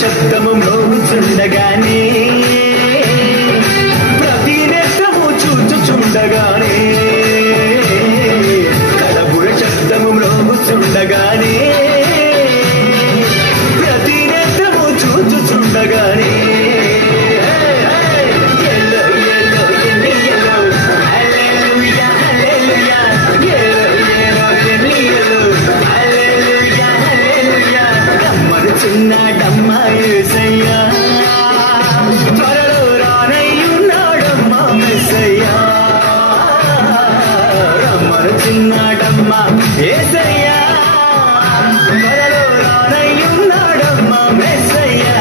శబ్దము మ్రోగుచుండగానే ప్రతి నేత్రము చూచుచుండగానే కడబుర శబ్దము మ్రోగుచుండగానే ప్రతి నేత్రము చూచుచుండగానే చిన్నాడమ్మా యేసయ్యా త్వరలో రానయ్యున్నాడమ్మా మెస్సయ్యా రమ్మను చిన్నాడమ్మా యేసయ్యా త్వరలో రానయ్యున్నాడమ్మా మెస్సయ్యా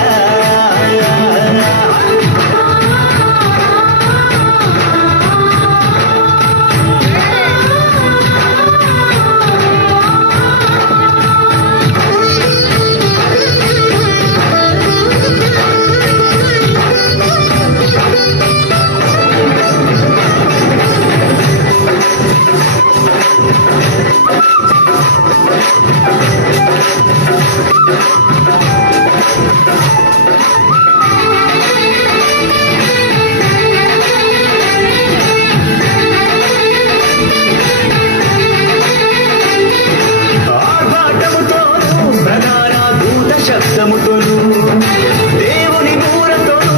శబ్దముతోను దేవుని మూలతోను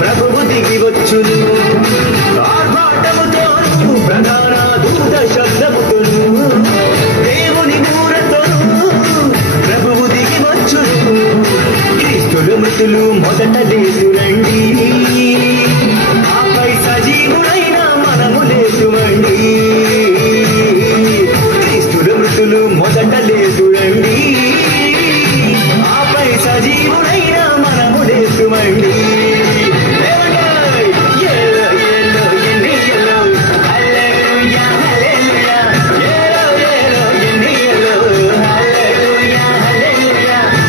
ప్రభువు దిగి వచ్చును ఆర్భాటముతోను ప్రధాన దూత శబ్దముతోను దేవుని మూలతోను ప్రభువు దిగి వచ్చును క్రీస్తులు మృతులు మొదట లేచునండి ఆపై సజీవుడైన మనము లేచుమండి క్రీస్తులు మృతులు మొదట లేచునండి సజీవుడైన మనము లేచుమండి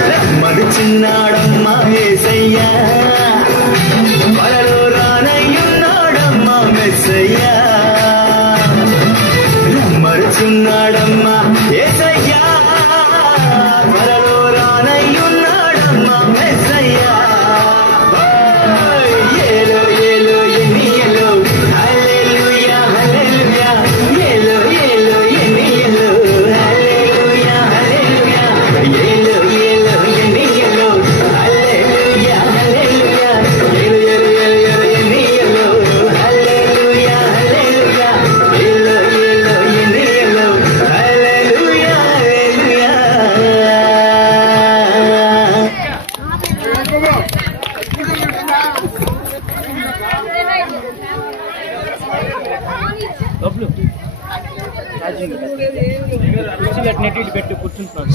రమ్మను చిన్నాడమ్మా యేసయ్యా త్వరలో రానయ్యున్నాడమ్మా మెస్సయ్యా రమ్మను చిన్నాడమ్మా యేసయ్యా త్వరలో రానయ్యున్నాడమ్మా మెస్సయ్యా ఏలో ఏలో ఎన్నియలో హల్లెలూయా హల్లెలూయా ఏలో ఏలో ఎన్నియలో హల్లెలూయా హల్లెలూయా ఏలో ఏలో ఎన్నియలో హల్లెలూయా హల్లెలూయా ఏలో ఏలో ఎన్నియలో హల్లెలూయా హల్లెలూయా ఏలో ఏలో ఎన్నియలో హల్లెలూయా హల్లెలూయా.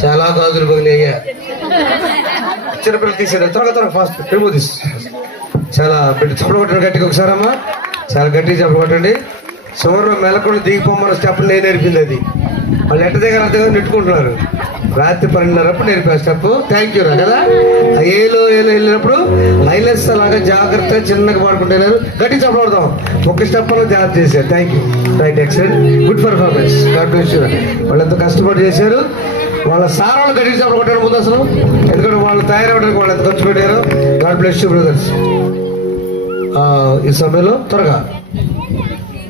చాలా గాజులు పగిలియ్యా చిన్నపిల్లలు తీసారు త్వరగా త్వరగా ఫాస్ట్ రిమూవ్ దిస్ చాలా పెట్టి చప్పలు కొట్టండి గట్టిగా ఒకసారి అమ్మా చాలా గట్టిగా చప్పలు కొట్టండి సుమారు మెలకుండా దిగిపోమన్న స్టెప్పులు నేను నేర్పింది అది వాళ్ళు ఎట్ట దగ్గర అర్థంగా నెట్టుకుంటున్నారు రాత్రి 12:30 నేర్పా స్టెప్ థ్యాంక్ యూ రా కదా ఏలో ఏలో వెళ్ళినప్పుడు లైలెన్స్ లాగా జాగ్రత్తగా చిన్నగా పాడుకుంటున్నారు గట్టి చప్పడదాం ఒక స్టెప్ లో జాగ్రత్త చేశారు thank you right excellent good performance God bless you వాళ్ళు ఎంతో కష్టపడి చేశారు వాళ్ళ సారాలు గట్టి చప్పలు కొట్టారు ముందు అసలు ఎందుకంటే వాళ్ళు తయారవడానికి వాళ్ళు ఎంత ఖర్చు పెట్టారు గాడ్ బ్లెస్ యు బ్రదర్స్ ఈ సమయంలో త్వరగా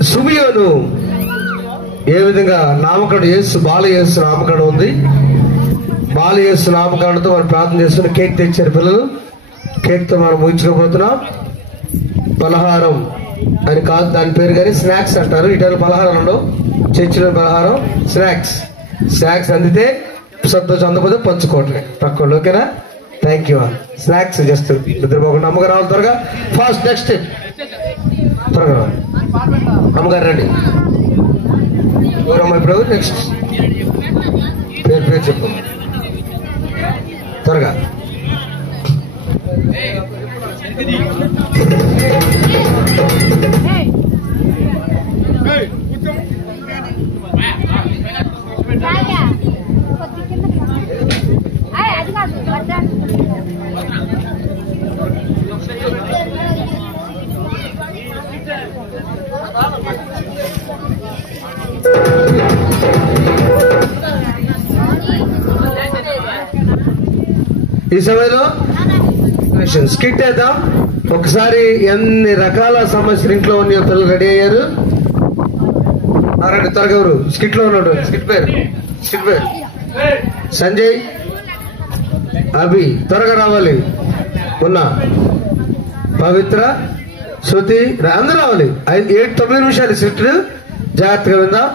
సుమియోను ఏ విధంగా నామకరణం యేసు బాల యేసు నామకరణం ఉంది బాల యేసు నామకరణంతో వాళ్ళు ప్రార్థన చేస్తున్న కేక్ తెచ్చారు పిల్లలు కేక్ తో మనం ముగించుకోబోతున్నాం పలహారం అని కాదు దాని పేరు కానీ స్నాక్స్ అంటారు ఇటైనా పలహారం ఉండవు చర్చిలో పలహారం స్నాక్స్ అందితే సంతోషం అందకపోతే పంచుకోవట్లే పక్కన ఓకేనా థ్యాంక్ యూ స్నాక్స్ జస్ట్ నిద్రపోకుండా అమ్మగారు రావాలి త్వరగా ఫాస్ట్ నెక్స్ట్ త్వరగా అమ్మగారు రండి ఎవరమ్మా ఇప్పుడు నెక్స్ట్ పేరు చెప్పు త్వరగా ఈ సమయంలో స్కిట్ వేద్దాం ఒకసారి. ఎన్ని రకాల సమస్యలు ఇంట్లో ఉన్న పిల్లలు రెడీ అయ్యారు. రండి త్వరగా. ఎవరు స్కిట్ లో ఉన్నాడు? స్కిట్ పేరు సంజయ్, అభి త్వరగా రావాలి. ఉన్నా పవిత్ర, శృతి అందరూ రావాలి. 7-9 నిమిషాలు స్కిట్. జాగ్రత్తగా విందాం.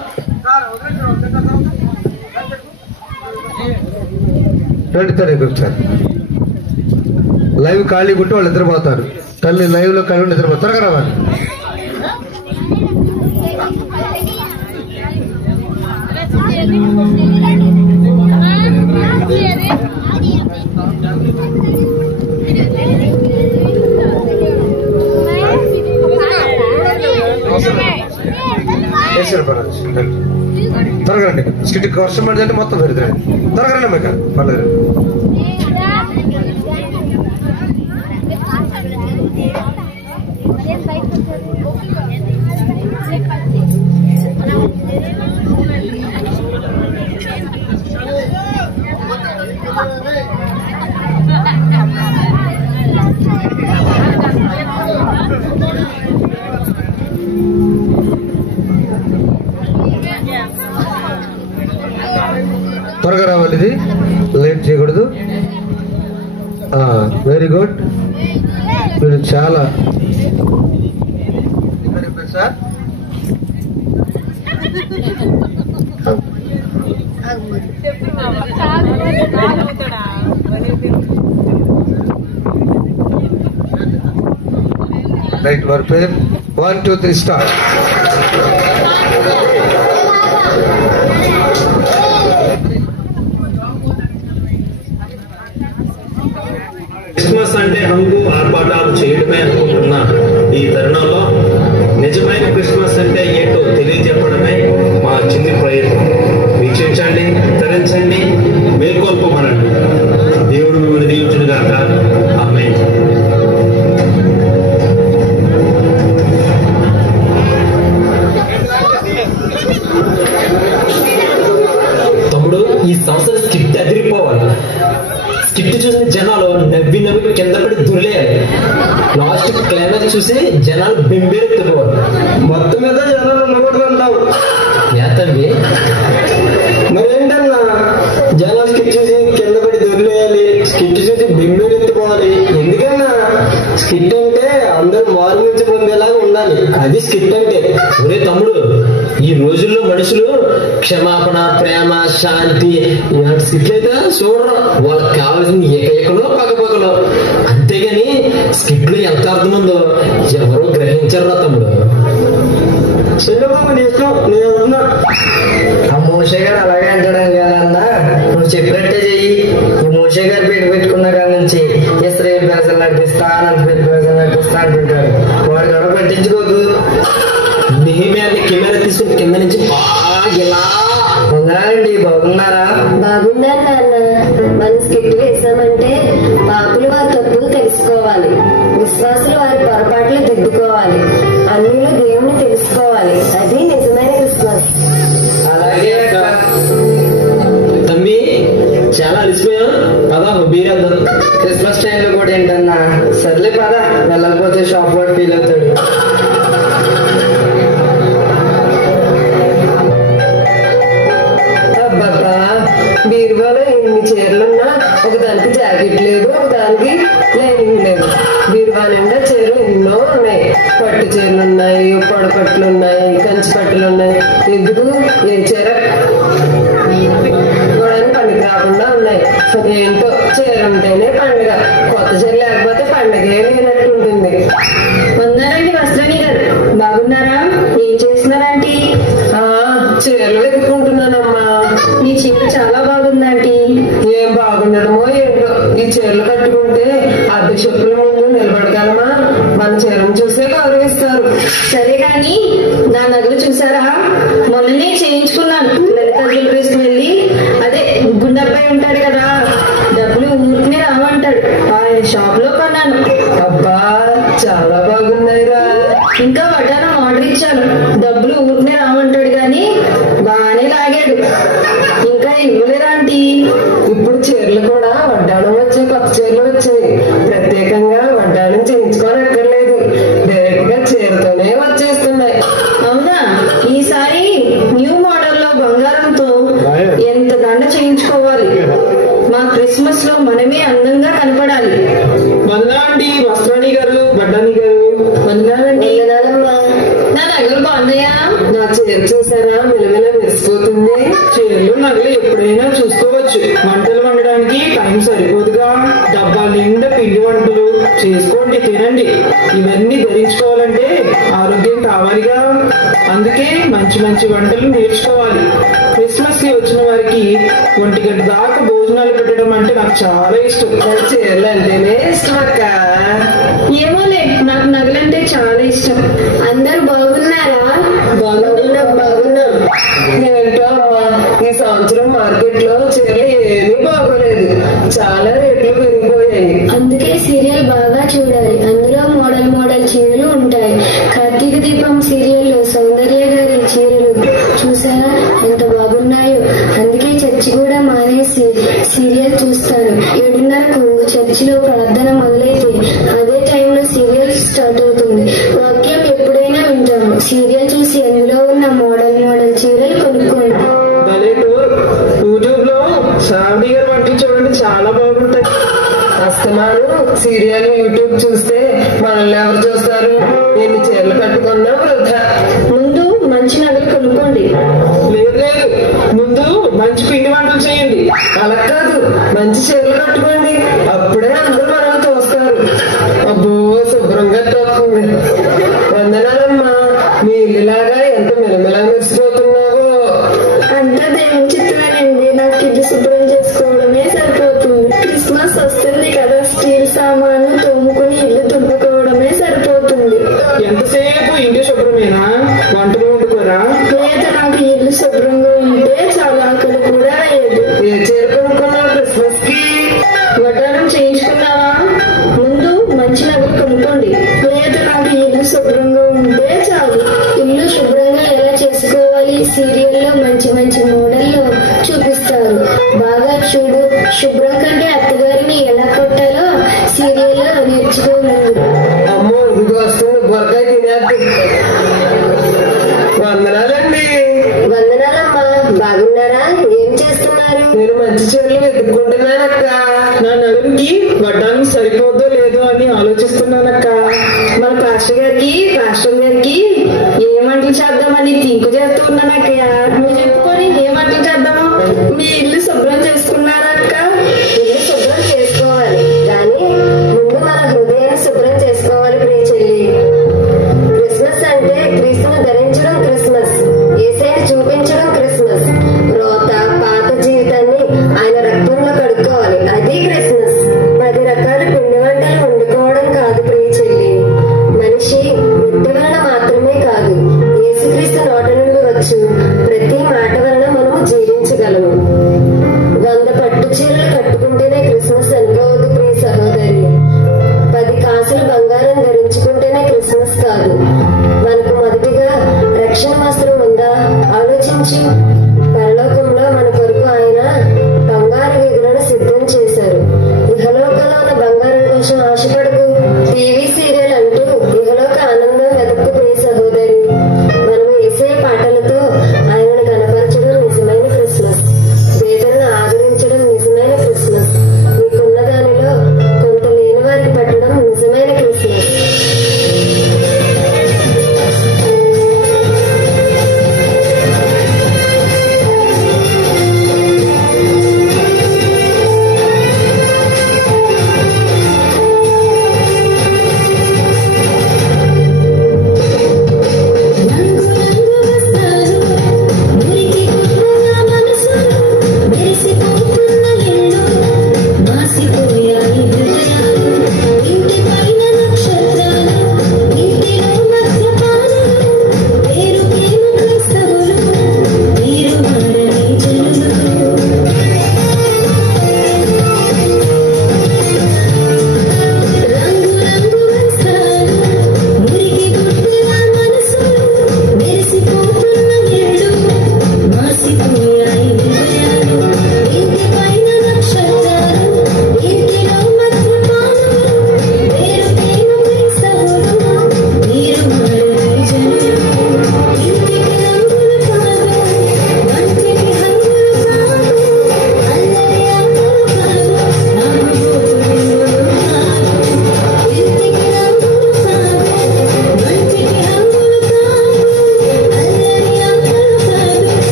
రండి త్వరగా వచ్చారు. లైవ్ ఖాళీ ఉంటే వాళ్ళు నిద్రపోతారు. తల్లి లైవ్ లో ఖాళీ నిద్రపోతారు. త్వరగా రావాలి. త్వరగా రండి. స్కిట్ వర్షం పడితే మొత్తం పెరుగుతుంది. త్వరగా రండి అమ్మాయి. పర్లేదు. త్వరగా రావాలి. ఇది లేట్ చేయకూడదు. Very good. మీరు చాలా సార్. రైట్. వారి పేరు 1 2 3 స్టార్ట్. క్రిస్మస్ అంటే హంగు ఆర్భాటాలు చేయడమే అనుకుంటున్న ఈ తరుణంలో నిజమైన క్రిస్మస్ అంటే ఏంటో తెలియజెప్పడమే మా చిన్ని ప్రయత్నం. వీక్షించండి, తరించండి, మేల్కొల్పమనండి. దేవుడు మిమ్మల్ని దీవించుగాక. ఆమేన్. తమ్ముడు, ఈ సంవత్సరం స్కిట్ అదిరిపోవాలి. స్కిట్ చూసిన జనాలు నవ్వి కింద పడి దుర్లేయాలి. లాస్ట్ క్లైమాక్స్ చూసి జనాలు బెంబేరెత్తుకోవాలి. మొత్తం మీద జనాలు నవ్వుతూ ఉంటావు. నేతండి మరేంటన్నా, జనాలు స్కిట్ చూసి కింద పడి దుర్లేయాలి, స్కిట్ చూసి బెంబేరెత్తుకోవాలి. ఎందుకన్నా, స్కిట్ అంటే అందరూ మారు నుంచి పొందేలాగా ఉండాలి. అది స్కిట్ అంటే. ఒరే తమ్ముడు, ఈ రోజుల్లో మనుషులు క్షమాపణ, ప్రేమ, శాంతి ఇలాంటి స్కిట్లు అయితే చూడరు. వాళ్ళకి కావాల్సింది ఏకైకలో పగపగలో. అంతేగాని స్కిట్లు ఎంత అర్థం ఉందో ఎవరో గ్రహించరు తమ్ముడు. ఆ మోషే గారు అలాగే అంటాడు కదన్నా. నువ్వు చెప్పినట్టే చెయ్యి. ఈ మోషే గారు పేరు పెట్టుకున్న కాడి నుంచి ఇస్రాయేల్ ప్రజలు నడిపిస్తా, అనంత ప్రజలు నడిపిస్తా అంటుంటాడు. వాడు కూడా పట్టించుకోకు. నెహెమ్యాని కెమెరా తీసుకుని కింద నుంచి బాగా ఉన్నారండి. బాగున్నారా? బాగున్నారు నాన్న. మనం స్కిట్ వేసామంటే పాపులు వారి తప్పులు తెలుసుకోవాలి, విశ్వాసులు వారి పొరపాట్లు దిద్దుకోవాలి, అన్నిలో దేవుణ్ణి తెలుసుకోవాలి. అది నిజమైన క్రిస్మస్. అలాగే తమ్మి, చాలా అలసిపోయా. పదా బీరేద్దాం. క్రిస్మస్ టైంలో కూడా ఏంటన్నా. సర్లే పదా, వెళ్ళకపోతే షాప్ వాడు ఫీల్ అవుతాడు. బీరువాలో ఎన్ని చీరలున్నా ఒకదానికి జాకెట్ లేదు, ఒకదానికి లైనింగ్ లేదు. బీరువా నిండా చీరలు ఎన్నో ఉన్నాయి. పట్టు చీరలు ఉన్నాయి, పొడపట్లు ఉన్నాయి, కంచి పట్టులు ఉన్నాయి. ఎందుకు ఏ చీర చూడడానికి పనికి రాకుండా ఉన్నాయి. ఏంటో చీర ఉంటేనే పండుగ. కొత్త చీర లేకపోతే పండుగే లేనట్టు ఉంటుంది. ఉన్నారండి వస్త్రాణి గారు. బాగున్నారా? ఏం చేస్తున్నారంటీ? చీరలు వెతుక్కుంటున్నానమ్మా. ఈ చీర చాలా బాగుందంటీ. ఏం బాగుండడమో ఏంటో. ఈ చీరలు కట్టుకుంటే అద్దె చెప్పుల ముందు నిలబడగలమా? మన చీరను చూసే గౌరవిస్తారు. సరే కానీ నా నగలు చూసారా? మొన్ననే చేయించుకున్నాను. లలిత జ్యువెలరీస్ వెళ్ళి, అదే గుండెపై ఉంటాడు కదా, డబ్బులు ఊరికనే రావంటాడు. ఆయన షాప్ లో కొన్నాను. అబ్బా, చాలా బాగున్నాయిరా. ఇంకా వడ్డానం ఆర్డర్ ఇచ్చాను. డబ్బులు ఊరికనే రావంటాడు గాని బాగానే లాగాడు. ఇంకా ఇవ్వలేదా ఆంటీ? ఇప్పుడు చీర చీరలు కూడా వడ్డాణం వచ్చాయి, కొత్త చీరలు వచ్చాయి. ప్రత్యేకంగా వడ్డాణం చేయించుకోనక్కర్లేదు, డైరెక్ట్ గా చీరతోనే వచ్చేస్తున్నాయి. అవునా? ఈసారి న్యూ మోడల్ లో బంగారంతో ఎంత దండ చేయించుకోవాలి. మా క్రిస్మస్ లో మనమే అందంగా కనపడాలి. వందనాలండి వస్త్రాణి గారు, బడ్డాని గారు. వందనాలండి. వందనాలమ్మా. నా నగలు బాగున్నాయా? నా చీర చూసారా, మిలమిల మెరిసిపోతుంది. చీరలు నగలు ఎప్పుడైనా చూసుకోవచ్చు. వంటలు వండడానికి టైం సరిపోదుగా. డబ్బా నిండా పిండి వంటలు చేసుకోండి, తినండి. ఇవన్నీ ధరించుకోవాలంటే ఆరోగ్యం కావాలిగా. అందుకే మంచి మంచి వంటలు నేర్చుకోవాలి. క్రిస్మస్ కి వచ్చిన వారికి 1 గంట దాకా భోజనాలు పెట్టడం అంటే నాకు చాలా ఇష్టం. నాకు చీరలు అంటేనే ఇష్టం అక్క. ఏమోలే, నాకు నగలంటే చాలా ఇష్టం. అందరూ బాగున్నారా? బాగున్నాం బాగున్నాం. ఏంటో అమ్మా, ఈ సంవత్సరం మార్కెట్ లో చీరలు ఏమీ బాగోలేదు, చాలా రేట్లు పెరిగిపోయాయి. అందుకే సీరియల్ బాగా చూడాలి. అందులో మోడల్ మోడల్ చీరలు ఉంటాయి. కార్తీక దీపం సీరియల్లో సౌందర్య గారి చీరలు చూసారా ఎంత బాగున్నాయో. అందుకే చర్చి కూడా మానేసి సీరియల్ చూస్తాను. 7:30కు చర్చిలో ప్రార్థన మొదలైతే అదే టైంలో సీరియల్ స్టార్ట్ అవుతుంది. వాక్యం ఎప్పుడైనా వింటాము. సీరియల్ చూసి అందులో ఉన్న మోడల్ మోడల్ చీరలు కొనుక్కోండి. భలే టూర్. యూట్యూబ్ లో శ్రావణి గారు వంటలు చూడండి, చాలా బాగుంటాయి. అస్తమాను సీరియల్ యూట్యూబ్ చూస్తే మనల్ని ఎవరు చూస్తారు? ఎన్ని చీరలు కట్టుకున్నా వృధా. ముందు మంచి నగలు కొనుక్కోండి. లేదు లేదు, ముందు మంచి పిండి వంటలు చేయండి. అలా కాదు, మంచి చీరలు కట్టుకోండి, అప్పుడే అందరూ మనల్ని చూస్తారు. అబ్బో శుభ్రంగా తోస్తుంది. వందనాలమ్మా, మీ ఇల్లులాగా ఎంత మిలమిలా మెరిసిపోతున్నావో. అంతా దేవుని చిత్రమేనండి. నాకు ఇల్లు శుభ్రం చేసుకోవడమే సరిపోతుంది. క్రిస్మస్ వస్తుంది కదా, స్టీల్ సామాను తోముకుని ఇల్లు తుడుపుకోవడమే సరిపోతుంది. ఎంతసేపు ఇంటి శుభ్రమేనా? వంటలు వండుకోరా? లేదు, నాకు ఇల్లు శుభ్రంగా ఉంటే చాలా ఆకలి కూడా అయ్యేది. ఏ చీర కొనుక్కున్నావు క్రిస్మస్ కి? వడ్డాణం చేయించుకున్నావా? ముందు మంచి నగలు కొనుక్కోండి. లేదు, నాకు ఇల్లు శుభ్రంగా ఉంటే చాలు. ఇల్లు శుభ్రంగా ఎలా చేసుకోవాలి సీరియల్లో మంచి మంచి మోడల్లో చూపిస్తారు. బాగా చూడు. శుభ్రం కంటే అత్తగారిని ఎలా కొట్టాలో సీరియల్లో నేర్చుకోలేదు. అమ్మో ఇది వస్తుంది, బొరకాయ తినేద్దు. వందనాలండి. వందనాలమ్మా. బాగున్నారా? ఏం చేస్తున్నారు? నేను మంచి చీరలు వెతుక్కుంటున్నానక్క. నా నగలకి వడ్డానం సరిపోద్దో లేదో అని ఆలోచిస్తున్నానక్క. మన పాస్టర్ గారికి ఏ వంటలు చేద్దామని థింక్ చేస్తూ ఉన్నానక్కయ్య. నువ్వు చెప్పుకొని ఏ వంటలు చేద్దాము? మీ ఇల్లు శుభ్రం చేసుకున్నారా అక్క? ఇల్లు శుభ్రం చేసుకోవాలి, కానీ ముందు మన హృదయాన్ని శుభ్రం చేసుకోవాలి ప్రియ చెల్లి. క్రిస్మస్ అంటే క్రీస్తును ధరించడం క్రిస్మస్, యేసయ్యను చూపించడం క్రిస్మస్. రోత పాత జీవితాన్ని ఆయన రక్తంలో కడుక్కోవాలి, అది క్రిస్మస్. 10 రకాల పిండి వంటలు వండుకోవడం కాదు ప్రియ చెల్లి. మనిషి రొట్టె వలన మాత్రమే కాదు, యేసుక్రీస్తు నోట నుండి వచ్చు ప్రతి మాట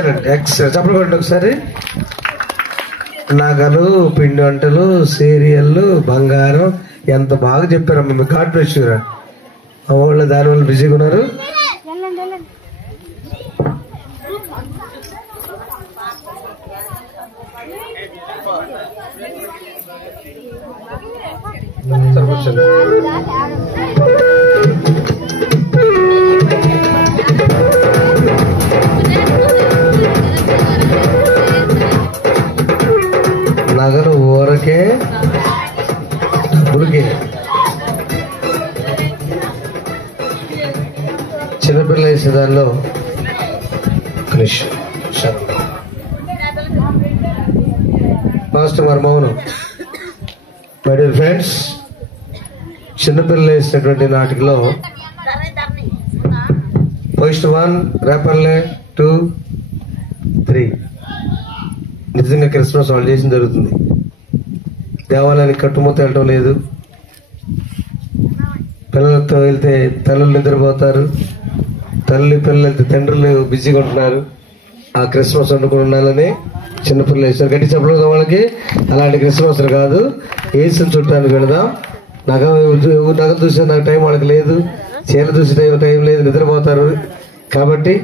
ఎక్సలెంట్ ఎక్సలెంట్. చెప్పండి ఒకసారి. నగలు, పిండి వంటలు, సీరియళ్ళు, బంగారం ఎంత బాగా చెప్పారమ్మా. మీ గాడ్ బ్లెస్ యు రా. వాళ్ళు దానివల్ల బిజీగా ఉన్నారు. నగలు ఊరకే డబ్బులకే. చిన్నపిల్ల వేసే దానిలో మాస్టర్ మరి మౌనం. మై డియర్ ఫ్రెండ్స్, చిన్నపిల్లలు వేసినటువంటి నాటికలో పొజిషన్ 1, రేపల్లె 2, 3 నిజంగా క్రిస్మస్ వాళ్ళు చేసిన జరుగుతుంది. దేవాలయానికి కట్టుమూత వెళ్ళటం లేదు. పిల్లలతో వెళ్తే తల్లులు నిద్రపోతారు, తల్లి పిల్లలు వెళ్తే తండ్రులు బిజీగా ఉంటున్నారు. ఆ క్రిస్మస్ వండుకుని ఉండాలని చిన్నపిల్లలు వేస్తారు. గట్టి చెప్పలేదు వాళ్ళకి. అలాంటి క్రిస్మస్ కాదు, ఏసుని చుట్టానికి వెళదాం. నగ చూసే నాకు టైం వాళ్ళకి లేదు, చీర చూసే టైం లేదు, నిద్రపోతారు. కాబట్టి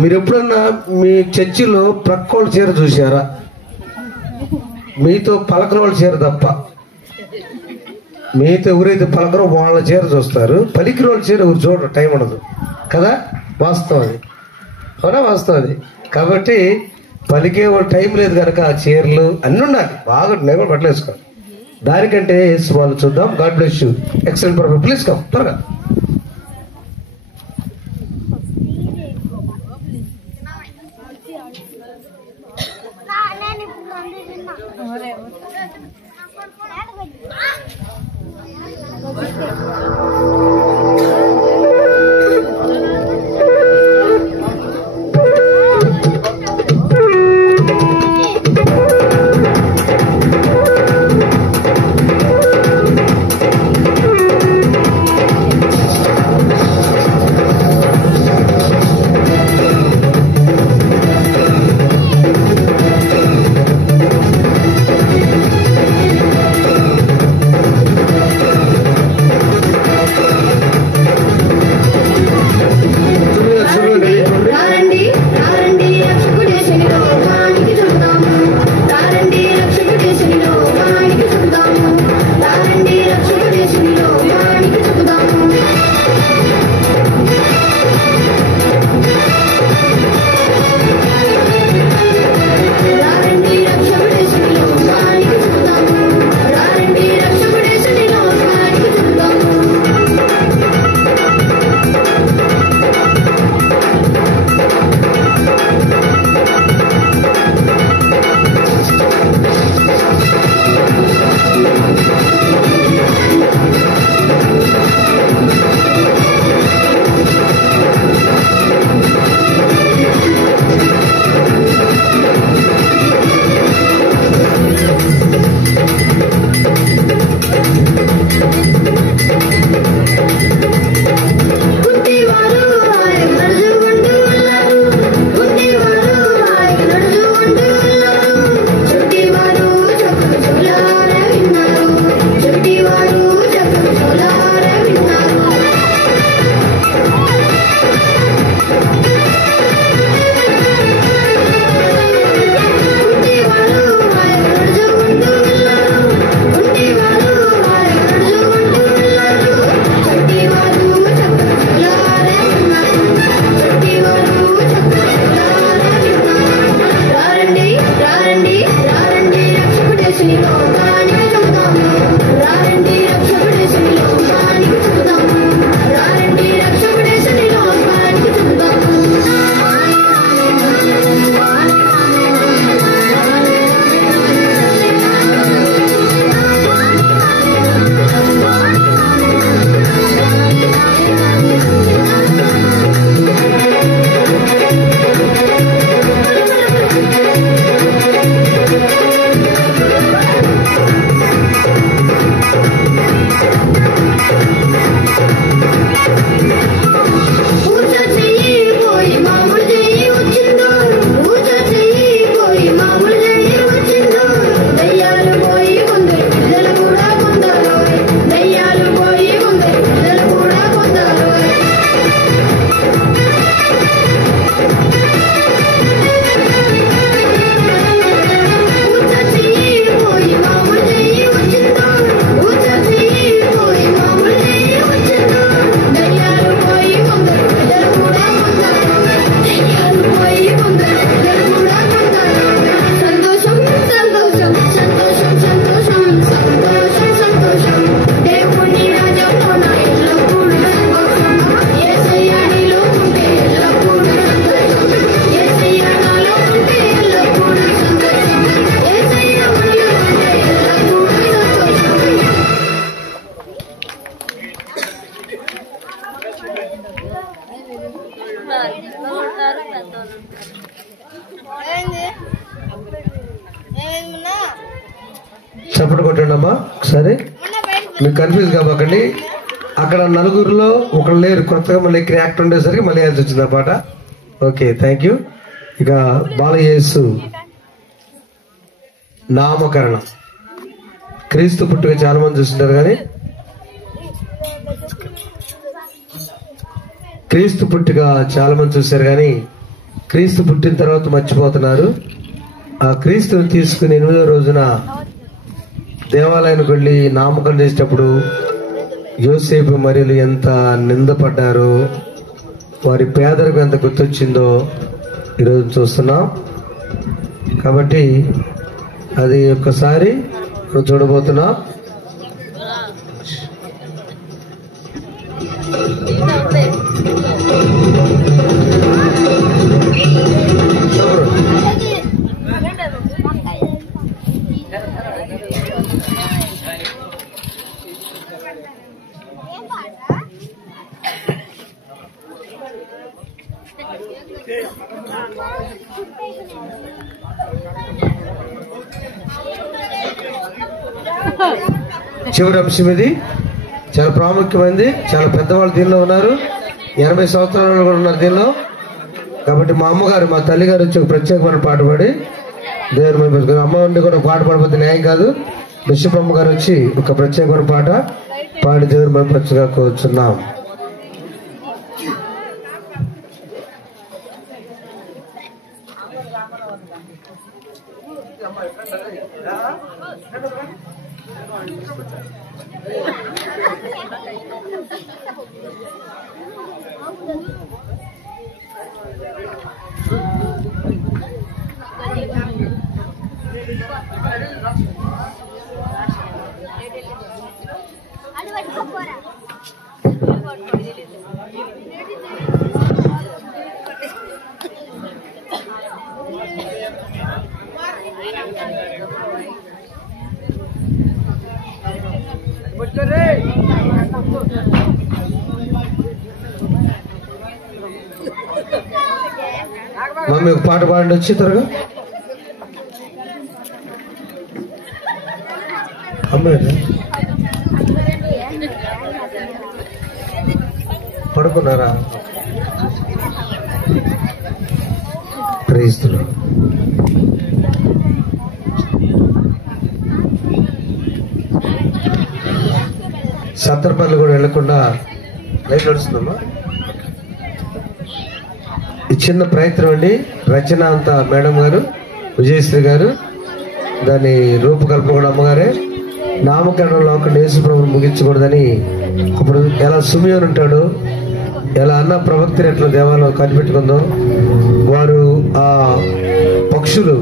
మీరు ఎప్పుడన్నా మీ చర్చిలో ప్రక్కోళ్ళ చీర చూసారా? మీతో పలకన వాళ్ళ చీర తప్ప. మీతో ఎవరైతే పలకరో వాళ్ళ చీర చూస్తారు, పలికిన వాళ్ళ చీర ఎవరు చూడరు, టైం ఉండదు కదా. వాస్తవం అది, అవునా? వాస్తవం అది. కాబట్టి పలికే వాళ్ళు టైం లేదు కనుక ఆ చీరలు అన్నీ ఉండాలి. బాగా నేను కూడా బట్టలేసుకోవాలి. దానికంటే వాళ్ళు చూద్దాం. God bless you. Excellent perfect. Please come త్వరగా. పూజ చెయ్యి పోయి మామూలు చెయ్యి వచ్చిందో చప్పటి కొట్టండి అమ్మా ఒకసారి. మీకు కన్ఫ్యూజ్ కాబాకండి. అక్కడ నలుగురిలో ఒకళ్ళు లేరు, కొత్తగా మళ్ళీ ఇక్కడ యాక్ట్ ఉండేసరికి మళ్ళీ వేయాల్సి వచ్చింది ఆ పాట. Okay, thank you. ఇక బాలయేసు నామకరణం. క్రీస్తు పుట్టుక చాలా మంది చూస్తుంటారు, కానీ క్రీస్తు పుట్టుక చాలా మంది చూశారు, కానీ క్రీస్తు పుట్టిన తర్వాత మర్చిపోతున్నారు. ఆ క్రీస్తుని తీసుకుని 8వ రోజున దేవాలయానికి వెళ్ళి నామకరణం చేసేటప్పుడు యోసేపు మరియలు ఎంత నిందపడ్డారో, వారి పేదరికం ఎంత గుర్తొచ్చిందో ఈరోజు చూస్తున్నాం. కాబట్టి అది ఒక్కసారి చూడబోతున్నాం. చివరి అంశం ఇది, చాలా ప్రాముఖ్యమైనది. చాలా పెద్దవాళ్ళు దీనిలో ఉన్నారు, 80 సంవత్సరాలు కూడా ఉన్నారు దీనిలో. కాబట్టి మా అమ్మగారు, మా తల్లిగారు వచ్చి ఒక ప్రత్యేకమైన పాట పాడి దేవుని మహిమపరుచుకున్నారు. అమ్మ ఉండి కూడా పాట పాడకపోతే న్యాయం కాదు. బిషప్ అమ్మగారు వచ్చి ఒక ప్రత్యేకమైన పాట పాడి దేవుని మహిమపరచుగా కోరుచున్నాం. మమ్మీ ఒక పాట పాడండి వచ్చి త్వరగా. అమ్మాయి పడుకున్నారా? ప్రైస్తులు సత్తరపల్లి కూడా వెళ్లకుండా లైట్ నడుస్తుందమ్మా. ఈ చిన్న ప్రయత్నం అండి. రచన అంతా మేడం గారు, విజయశ్రీ గారు, దాని రూపకల్పన కూడా అమ్మగారే. నామకరణంలో ఒక యేసుప్రభుని ముగించకూడదని, అప్పుడు ఎలా సుమియోన్ ఉంటాడు, ఎలా అన్న ప్రవక్తిని ఎట్లా దేవాలయం కనిపెట్టుకుందో, వారు ఆ పక్షులు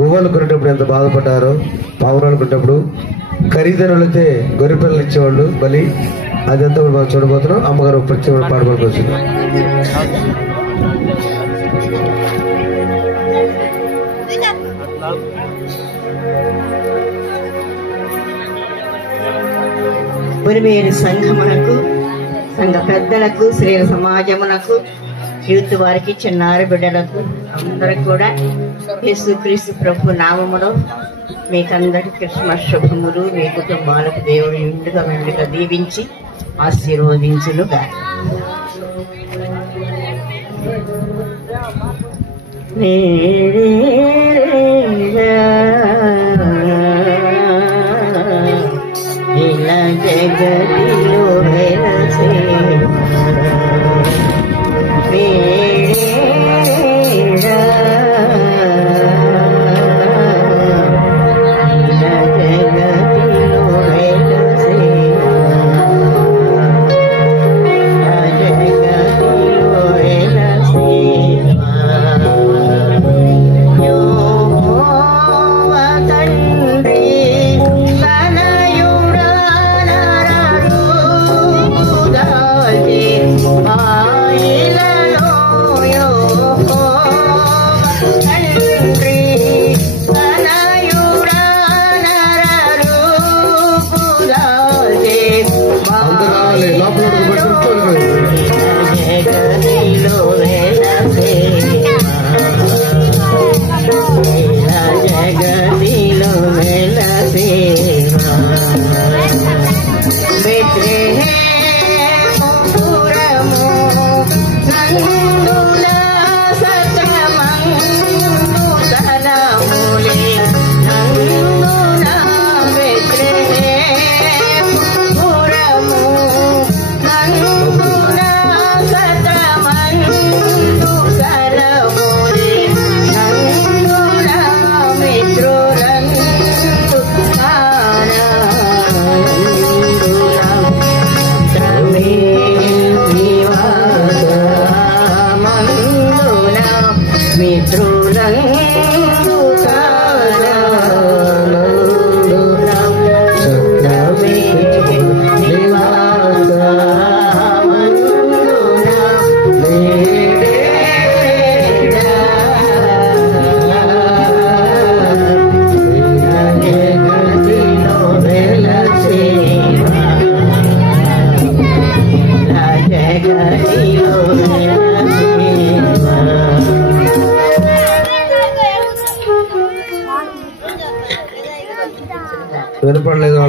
గువ్వలు కొనేటప్పుడు ఎంత బాధపడ్డారో, పావురాలు కొనేటప్పుడు ఖరీదైనలైతే గొర్రెపిల్లలు ఇచ్చేవాళ్ళు బలి. అదంతా కూడా మనం చూడబోతున్నాం. అమ్మగారు ప్రత్యేక పాడుకోవచ్చు. ఉరిమేరు సంఘమునకు, సంఘ పెద్దలకు, స్త్రీల సమాజమునకు, యూత్ వారికి, చిన్నారి బిడ్డలకు అందరికి కూడా యేసుక్రీస్తు ప్రభు నామములో మీకందరికి క్రిస్మస్ శుభములు. మీ కుటుంబాలకు దేవుడు నిండుగా మెండుగా దీవించి ఆశీర్వదించునుగా. ఇలా జగతిలో వెలసే Yo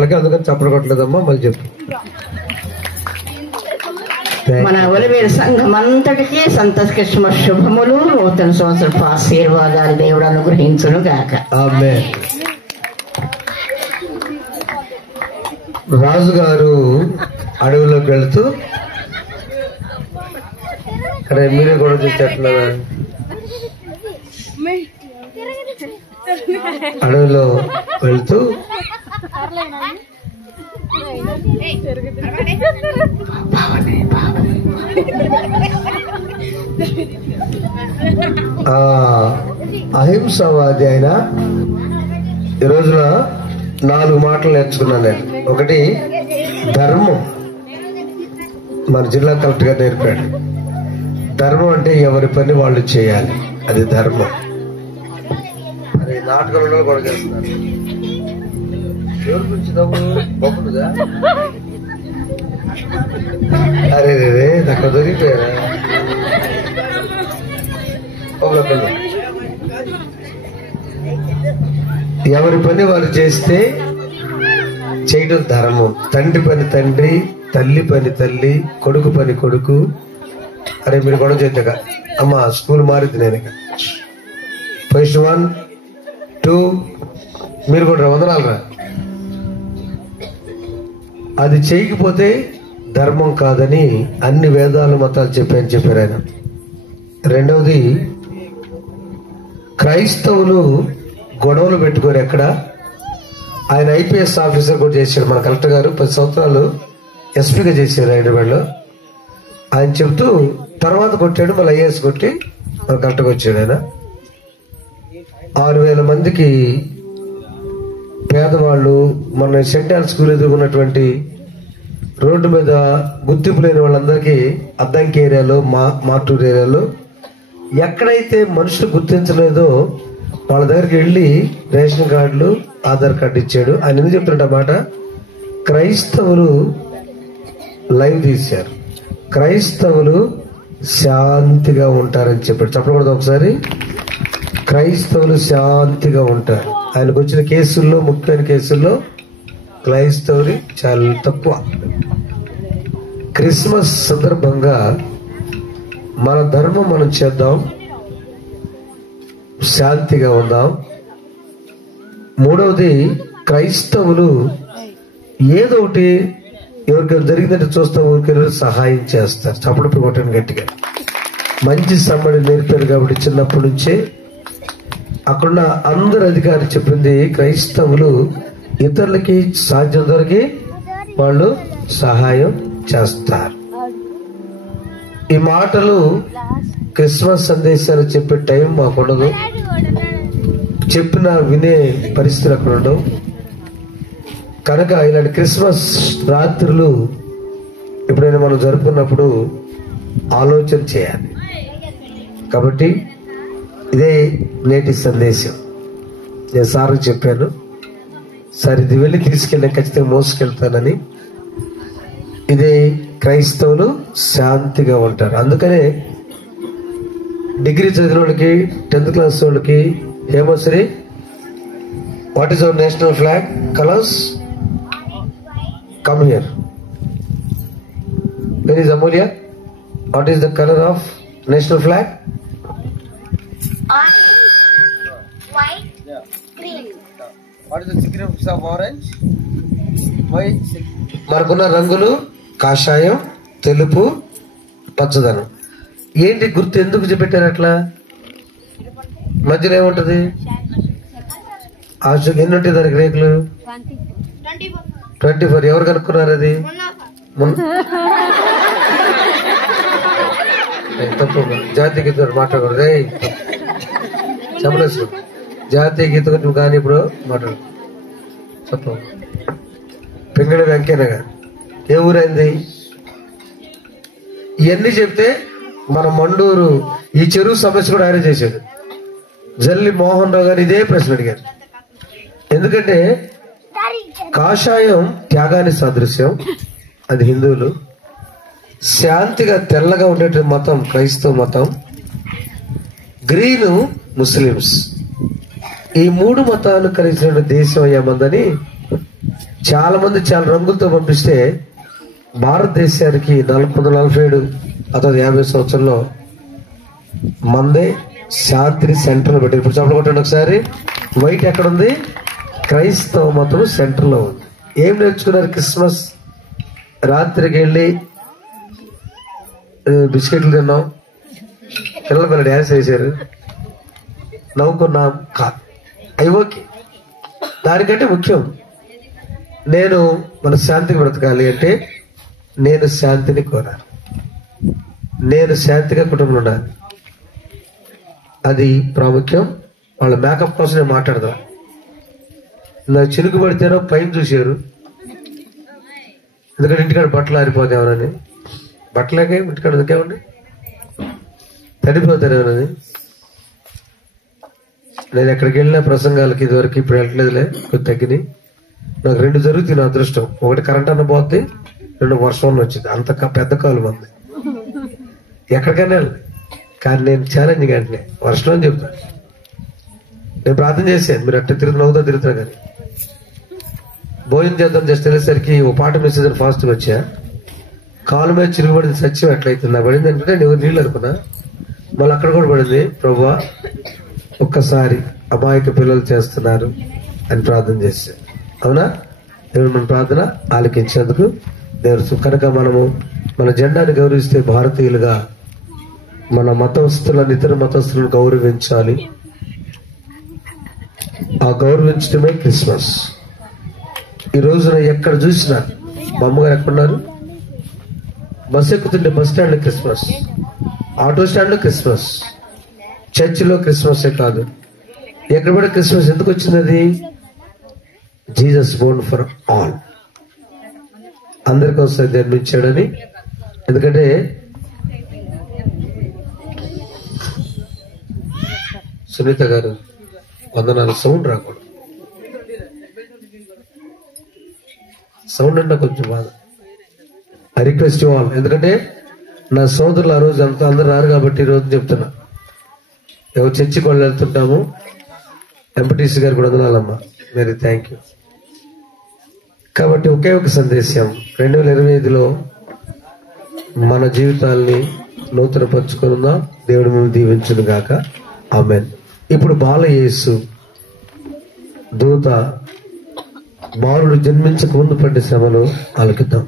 వాళ్ళకి, అందుకని చప్పట్లు కొట్టలేదమ్మా. మళ్ళీ చెప్పు. మన ఒలివేరు సంఘం అంతటికీ సంతోష క్రిస్మస్ శుభములు, నూతన సంవత్సరపు ఆశీర్వాదాలు దేవుడు అనుగ్రహించును గాక. ఆమేన్. రాజుగారు అడవిలోకి వెళుతూ, అరే మీరే కూడా చూసేట్లా, అడవిలో వెళుతూ అహింసవాది అయిన ఈ రోజున 4 మాటలు నేర్చుకున్నాను నేను. ఒకటి ధర్మం, మన జిల్లా కలెక్టర్ గారు నేర్పాడు. ధర్మం అంటే ఎవరి పని వాళ్ళు చేయాలి, అది ధర్మం. అది నాటకంలో కూడా చేస్తున్నారు. ఎవరి గురించి బొమ్మలుగా, అరే రే అక్కడ దొరికిపోయారా? ఎవరి పని వారు చేస్తే చేయడం ధర్మం. తండ్రి పని తండ్రి, తల్లి పని తల్లి, కొడుకు పని కొడుకు. అరే మీరు గొడవ చేద్దాక అమ్మా, స్కూల్ మారింది. నేను పొజిషన్ 1, 2 మీరు కూడా వందనాలరా. అది చేయకపోతే ధర్మం కాదని అన్ని వేదాలు మతాలు చెప్పారు ఆయన. రెండవది, క్రైస్తవులు గొడవలు పెట్టుకోరు ఎక్కడ. ఆయన ఐపీఎస్ ఆఫీసర్ కూడా చేశాడు. మన కలెక్టర్ గారు 10 సంవత్సరాలు ఎస్పీగా చేశారు హైదరాబాద్లో. ఆయన చెప్తూ తర్వాత కొట్టాడు, మళ్ళీ ఐఏఎస్ కొట్టి మన కలెక్టర్గా వచ్చాడు ఆయన. 6,000 మందికి పేదవాళ్ళు, మన సెంట్రల్ స్కూల్ ఎదుర్కొన్నటువంటి రోడ్డు మీద గుర్తింపు లేని వాళ్ళందరికీ అద్దంకి ఏరియాలో, మార్టూరు ఏరియాలో ఎక్కడైతే మనుషులు గుర్తించలేదో వాళ్ళ దగ్గరికి వెళ్ళి రేషన్ కార్డులు, ఆధార్ కార్డు ఇచ్చాడు. ఆయన ఎందుకు చెప్తున్నమాట, క్రైస్తవులు లైవ్ తీశారు, క్రైస్తవులు శాంతిగా ఉంటారని చెప్పాడు. చెప్పకూడదు ఒకసారి, క్రైస్తవులు శాంతిగా ఉంటారు. ఆయనకు వచ్చిన కేసుల్లో, ముఖ్యమైన కేసుల్లో క్రైస్తవులు చాలా తక్కువ. క్రిస్మస్ సందర్భంగా మన ధర్మం మనం చేద్దాం, శాంతిగా ఉందాం. మూడవది, క్రైస్తవులు ఏదో ఒకటి ఎవరికైనా జరిగిందంటే చూస్తాం, ఊరికైనా సహాయం చేస్తారు. చప్పుడు కొట్టండి గట్టిగా. మంచి సమ్మడి నేర్పారు కాబట్టి చిన్నప్పటి నుంచే అక్కడున్న అందరు అధికారులు చెప్పింది, క్రైస్తవులు ఇతరులకి సాధ్యం దొరికి వాళ్ళు సహాయం చేస్తారు. ఈ మాటలు క్రిస్మస్ సందేశాలు చెప్పే టైం మాకుండదు, చెప్పిన వినే పరిస్థితులు అక్కడ ఉండవు. కనుక ఇలాంటి క్రిస్మస్ రాత్రులు ఎప్పుడైనా మనం జరుపుకున్నప్పుడు ఆలోచన చేయాలి. కాబట్టి ఇదే నేటి సందేశం. నేను సార్కి చెప్పాను, సార్ ఇది వెళ్ళి తీసుకెళ్ళి ఖచ్చితంగా మోసుకెళ్తానని. ఇదే క్రైస్తవులు శాంతిగా ఉంటారు. అందుకనే డిగ్రీ చదివిన వాళ్ళకి, 10th క్లాస్ వాళ్ళకి Hemasri, what is our national flag colours, come here. Where is Amulya, what is the colour of national flag? మనకున్న రంగులు కాషాయం, తెలుపు, పచ్చదనం. ఏంటి గుర్తు, ఎందుకు చెప్పారు అట్లా? మధ్యలో ఏముంటది? ఆశకు ఎన్ని ఉంటాయి దానికి రేకులు? 24. ఎవరు కనుక్కున్నారు అది? తప్పు. జాతీయ గీతం మాట్లాడకూడదు. చెప్పలేదు. జాతీయ గీతం నువ్వు కానీ ఇప్పుడు మాట్లాడు. చెప్పు. పింగళి వెంకయ్య గారు ఏ ఊరైంది? ఇవన్నీ చెప్తే మన మండూరు ఈ చెరువు సమస్య కూడా ఆయన చేశాడు. జల్లి మోహన్ రావు గారు ఇదే ప్రశ్న అడిగారు. ఎందుకంటే కాషాయం త్యాగాన్ని సాదృశ్యం, అది హిందువులు. శాంతిగా తెల్లగా ఉండే మతం క్రైస్తవ మతం. Green Muslims. ఈ 3 మతాలు కలిసిన దేశం ఏమందని చాలా మంది చాలా రంగులతో పంపిస్తే భారతదేశానికి 1947 అతను 50 సంవత్సరంలో మందే శాంతిని సెంటర్లో పెట్టారు. ఇప్పుడు చెప్పలు కొట్టండి ఒకసారి. వైట్ ఎక్కడ ఉంది? క్రైస్తవ మతం సెంటర్లో ఉంది. ఏం నేర్చుకున్నారు? క్రిస్మస్ రాత్రికి వెళ్ళి బిస్కెట్లు తిన్నాం, పిల్లల పిల్లలు డ్యాన్స్ వేశారు, నవ్వుకున్నాం. అవి ఓకే. దానికంటే ముఖ్యం నేను మన శాంతికి బ్రతకాలి అంటే నేను శాంతిని కోరాను. నేను శాంతిగా కుటుంబంలో ఉండాలి. అది ప్రాముఖ్యం. వాళ్ళ మేకప్ కోసం నేను మాట్లాడదా. నా చినుకు పడితేనో పైన చూశారు, ఎందుకంటే ఇంటికాడ బట్టలు ఆరిపోతామని. బట్టలేకే ఇంటికాడ ఎందుకేమండి, తడిపోతారేమోనని. నేను ఎక్కడికి వెళ్ళిన ప్రసంగాలకి ఇదివరకు, ఇప్పుడు వెళ్ళట్లేదులే, కొద్ది తగ్గినాయి. నాకు 2 జరుగుతుంది నా అదృష్టం. ఒకటి కరెంట్ అన్న పోద్ది, 2 వర్షం వచ్చింది. అంత పెద్ద కాలు మంది ఎక్కడికైనా వెళ్ళి. కానీ నేను ఛాలెంజ్ అంటే వర్షం అని చెప్తాను. నేను ప్రార్థన చేశాను, మీరు అట్లా నవ్వుతా తిరుగుతారు. కానీ భోజనం చేద్దాం జస్ట్ వెళ్ళేసరికి ఓ పాట మెసేజ్ ఫాస్ట్గా వచ్చా. కాలు మీద చిరుగుబడింది, సత్యం ఎట్లయితే నా పడింది అంటే నేను నీళ్ళు అనుకున్నా. మళ్ళీ అక్కడ కూడా పడింది. ప్రభువా ఒక్కసారి అమాయక పిల్లలు చేస్తున్నారు అని ప్రార్థన చేశాను. అవునా? దేవుడు మన ప్రార్థన ఆలకించేందుకు దేవుడు. కనుక మనము మన జెండాని గౌరవిస్తే భారతీయులుగా మన మతస్థులను, ఇతర మతస్థులను గౌరవించాలి. ఆ గౌరవించడమే క్రిస్మస్. ఈ రోజున ఎక్కడ చూసినా మా అమ్మగారు ఎక్కడున్నారు, బస్సు ఎక్కుతుంటే బస్ స్టాండ్ లో క్రిస్మస్, ఆటో స్టాండ్ లో క్రిస్మస్, చర్చిలో క్రిస్మసే కాదు, ఎక్కడ కూడా క్రిస్మస్. ఎందుకు వచ్చింది అది? జీసస్ బోర్న్ ఫర్ ఆల్, అందరికోసం జన్మించాడని. ఎందుకంటే సునీత గారు వందనాలు. సౌండ్ రాకూడదు, సౌండ్ అంటే కొంచెం బాధ. I request you all. ఎందుకంటే నా సోదరులు ఆ రోజు అంతా అందరు రారు కాబట్టి ఈ రోజు చెప్తున్నా. ఎవరు చర్చికి వాళ్ళు వెళ్తుంటాము. ఎంపీటీసీ గారు కూడా వందనాలమ్మా, వెరీ థ్యాంక్ యూ. కాబట్టి ఒకే ఒక సందేశం, 2025లో మన జీవితాల్ని నూతనపరుచుకుందాం. దేవుడు మేము దీవించును గాక. ఆమేన్. ఇప్పుడు బాలయేసు దూత బాలుడు జన్మించక ముందు పడ్డ శ్రమలు ఆలకిద్దాం.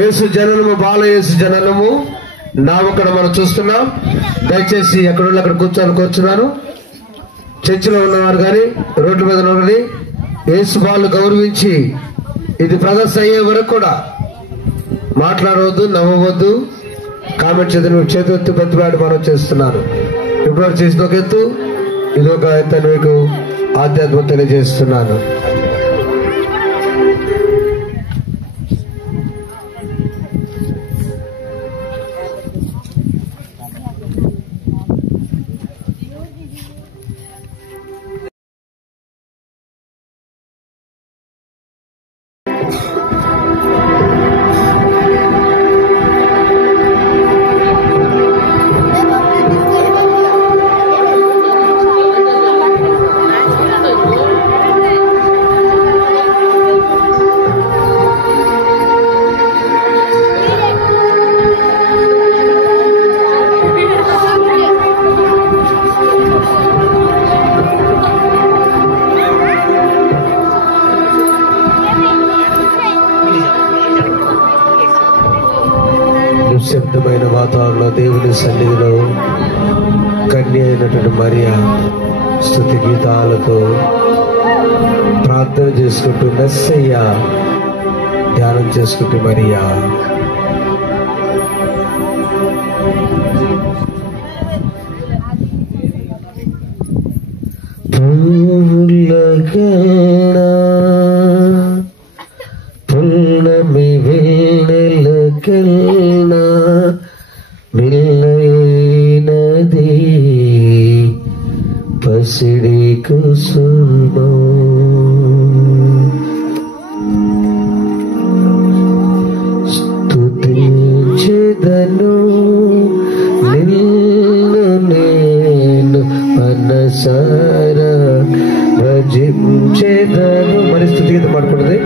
యేసు జననము, బాల యేసు జననము నామకరణం మనం చూస్తున్నాం. దయచేసి ఎక్కడ అక్కడ కూర్చున్నారు. చర్చిలో ఉన్నవారు కానీ రోడ్ల మీద ఉన్నవారు యేసు బాలు గౌరవించి ఇది ప్రదర్శన అయ్యే వరకు కూడా మాట్లాడవద్దు, నవ్వవద్దు. కామెంట్ చేతి ప్రతిపాడు మనం చేస్తున్నారు. ఇప్పటివరకు చేసిన ఒక ఎత్తు, ఇది ఒక ఎత్తు అని మీకు ఆధ్యాత్మిక తెలియజేస్తున్నాను. నిశ్శబ్దమైన వాతావరణంలో దేవుని సన్నిధిలో కన్య అయినటువంటి మరియా స్తుతి గీతాలతో ప్రార్థన చేసుకుంటూ మెస్సయ్య ధ్యానం చేసుకుంటూ మరియా పున్నమి వెన్నెలకెళ్ళ వెల్లైనది పసిడి కుసుమం స్తుతించెదను నిన్ను నేను మనసారా భజించెదను. మరి స్తుతి గీతం పాడుకుంటుంది.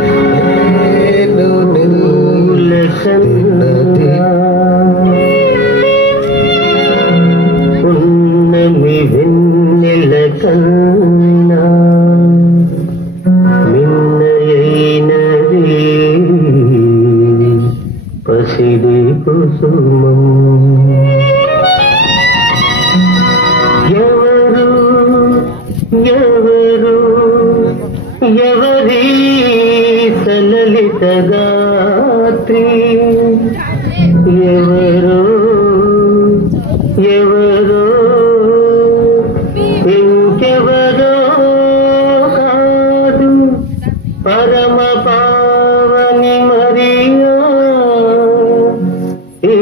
నేను నిన్నది పున్నమి వెన్నెల కన్నా మిన్నయైనది పసిడి కుసుమం. ఎవరు ఎవరు ఎవరి సలలిత గాత్రి, ఎవరు ఎవరు ఇంకెవరో కాదు పరమ పావని మరియా, ఈ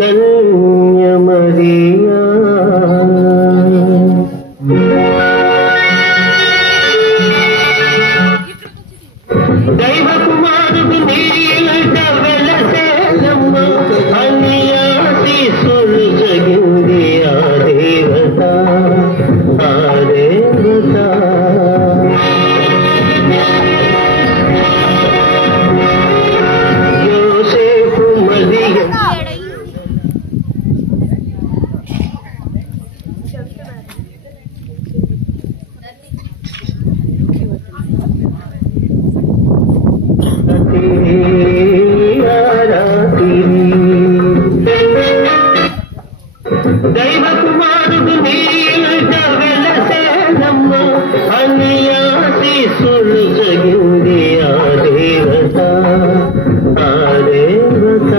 కన్య మరియా. దైవ కుమారుడు నీలట వెలసేలమ్మ అని ఆశీస్సులు జగింది ఆ దేవత, ఆ దేవత. యోసేపు మరియ దైవ కుమారుడు నీలట వెలసేలమ్మ అని ఆశీస్సులు జగింది ఆ దేవత, ఆ దేవత.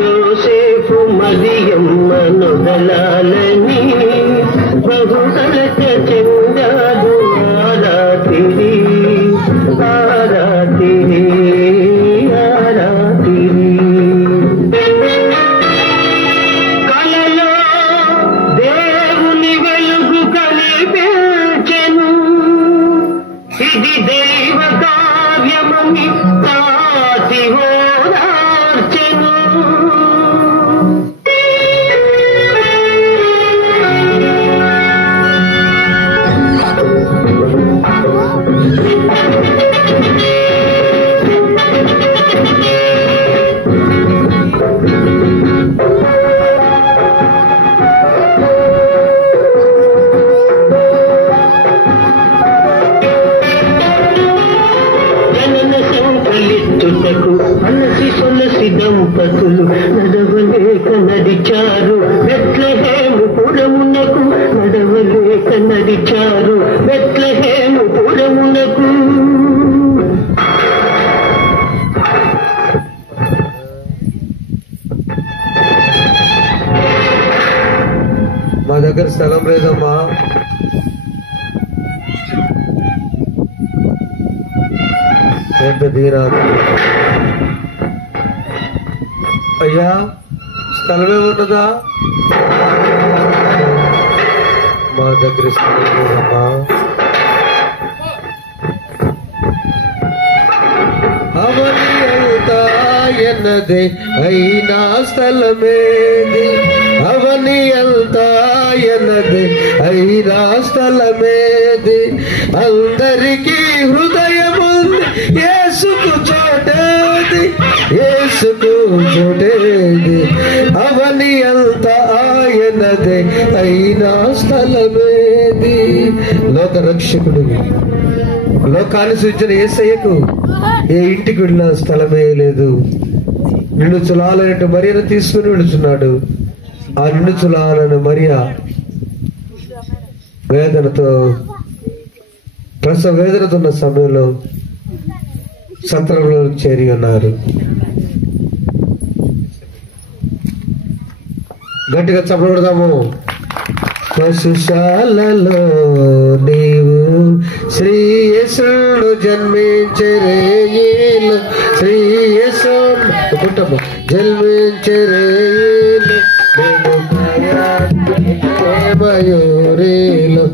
యోసేపు మరియమ్మను దళాలని బహుదలక చెందాడు ఆరాతిరి, ఆరాతిరి, ఆరాతిరి. కలలో దేవుని వెలుగు కనిపించెను, ఇది దైవ కార్యమని తాతి ఓదార్చెను. సంకలిత్తుటకు అలసి సొలసి దంపతులు నడవలేక నడిచారు బెత్లెహేము పురమునకు నడవలేక నడిచారు బెత్లెహేము పురమునకు. మా దగ్గర స్థలం లేదమ్మా. ఎంత దీనాలు అయ్యా, స్థలమే ఉన్నదా? మా దగ్గర స్థలం లేదమ్మా. అవని అవుతా ఎన్నదే అయినా స్థలమేది, అవని అంతా ఎన్నదే అయినా స్థలమేది. అందరికీ హృదయముంది, యేసుకు చోటేది, యేసుకు చోటేది. అవని అంతా ఆయనదే అయినా స్థలమేది. లోక రక్షకుడు, లోకాన్ని సూచించిన యేసయ్యకు ఏ ఇంటికి వెళ్ళిన స్థలమే లేదు. నిన్ను చులాలైన మరియను తీసుకుని వెళుతున్నాడు. ఆ నిన్ను చులాలని మరియ వేదనతో, ప్రసవ వేదనతో ఉన్న సమయంలో సత్రంలో చేరి ఉన్నారు. గట్టిగా చప్పడదాము. పశుశాలలో నీవు శ్రీయేసుడు జన్మించరేయిలు, శ్రీయేసుడు కుటుంబం జన్మించరేయిలు. మయూరీలు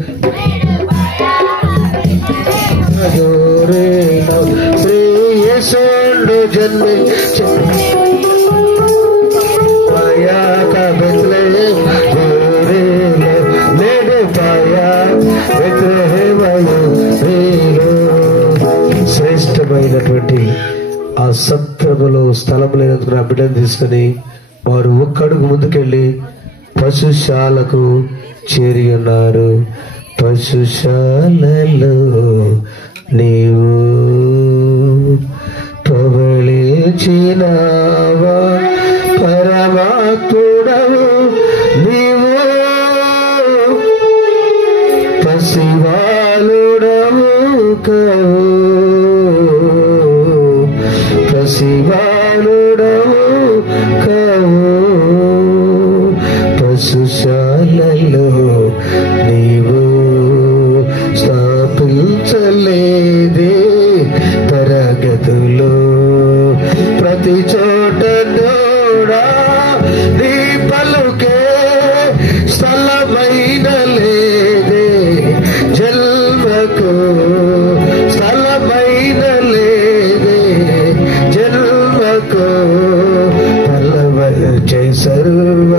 మయూరీలు శ్రీయేసుడు జన్మించ శ్రేష్టమైనటువంటి ఆ సత్రములో స్థలం లేనందుకు నా బిడ్డను తీసుకుని వారు ఒక్కడుగు ముందుకెళ్ళి పశుశాలకు చేరి ఉన్నారు. పశుశాలలో నీవు ప్రబలించినావా పరమాత్ముడవు నీవు, పసివాలుడవు కవు, పసివాలుడవు కవు. పశుశాలలో నీవు స్థాపించలేదే తరగతులు, ప్రతి చోట నోడా నీ పలుకే స్థలమైన లేదే, జన్మకు స్థలమైన లేదే, జన్మకు తలవచే సర్వ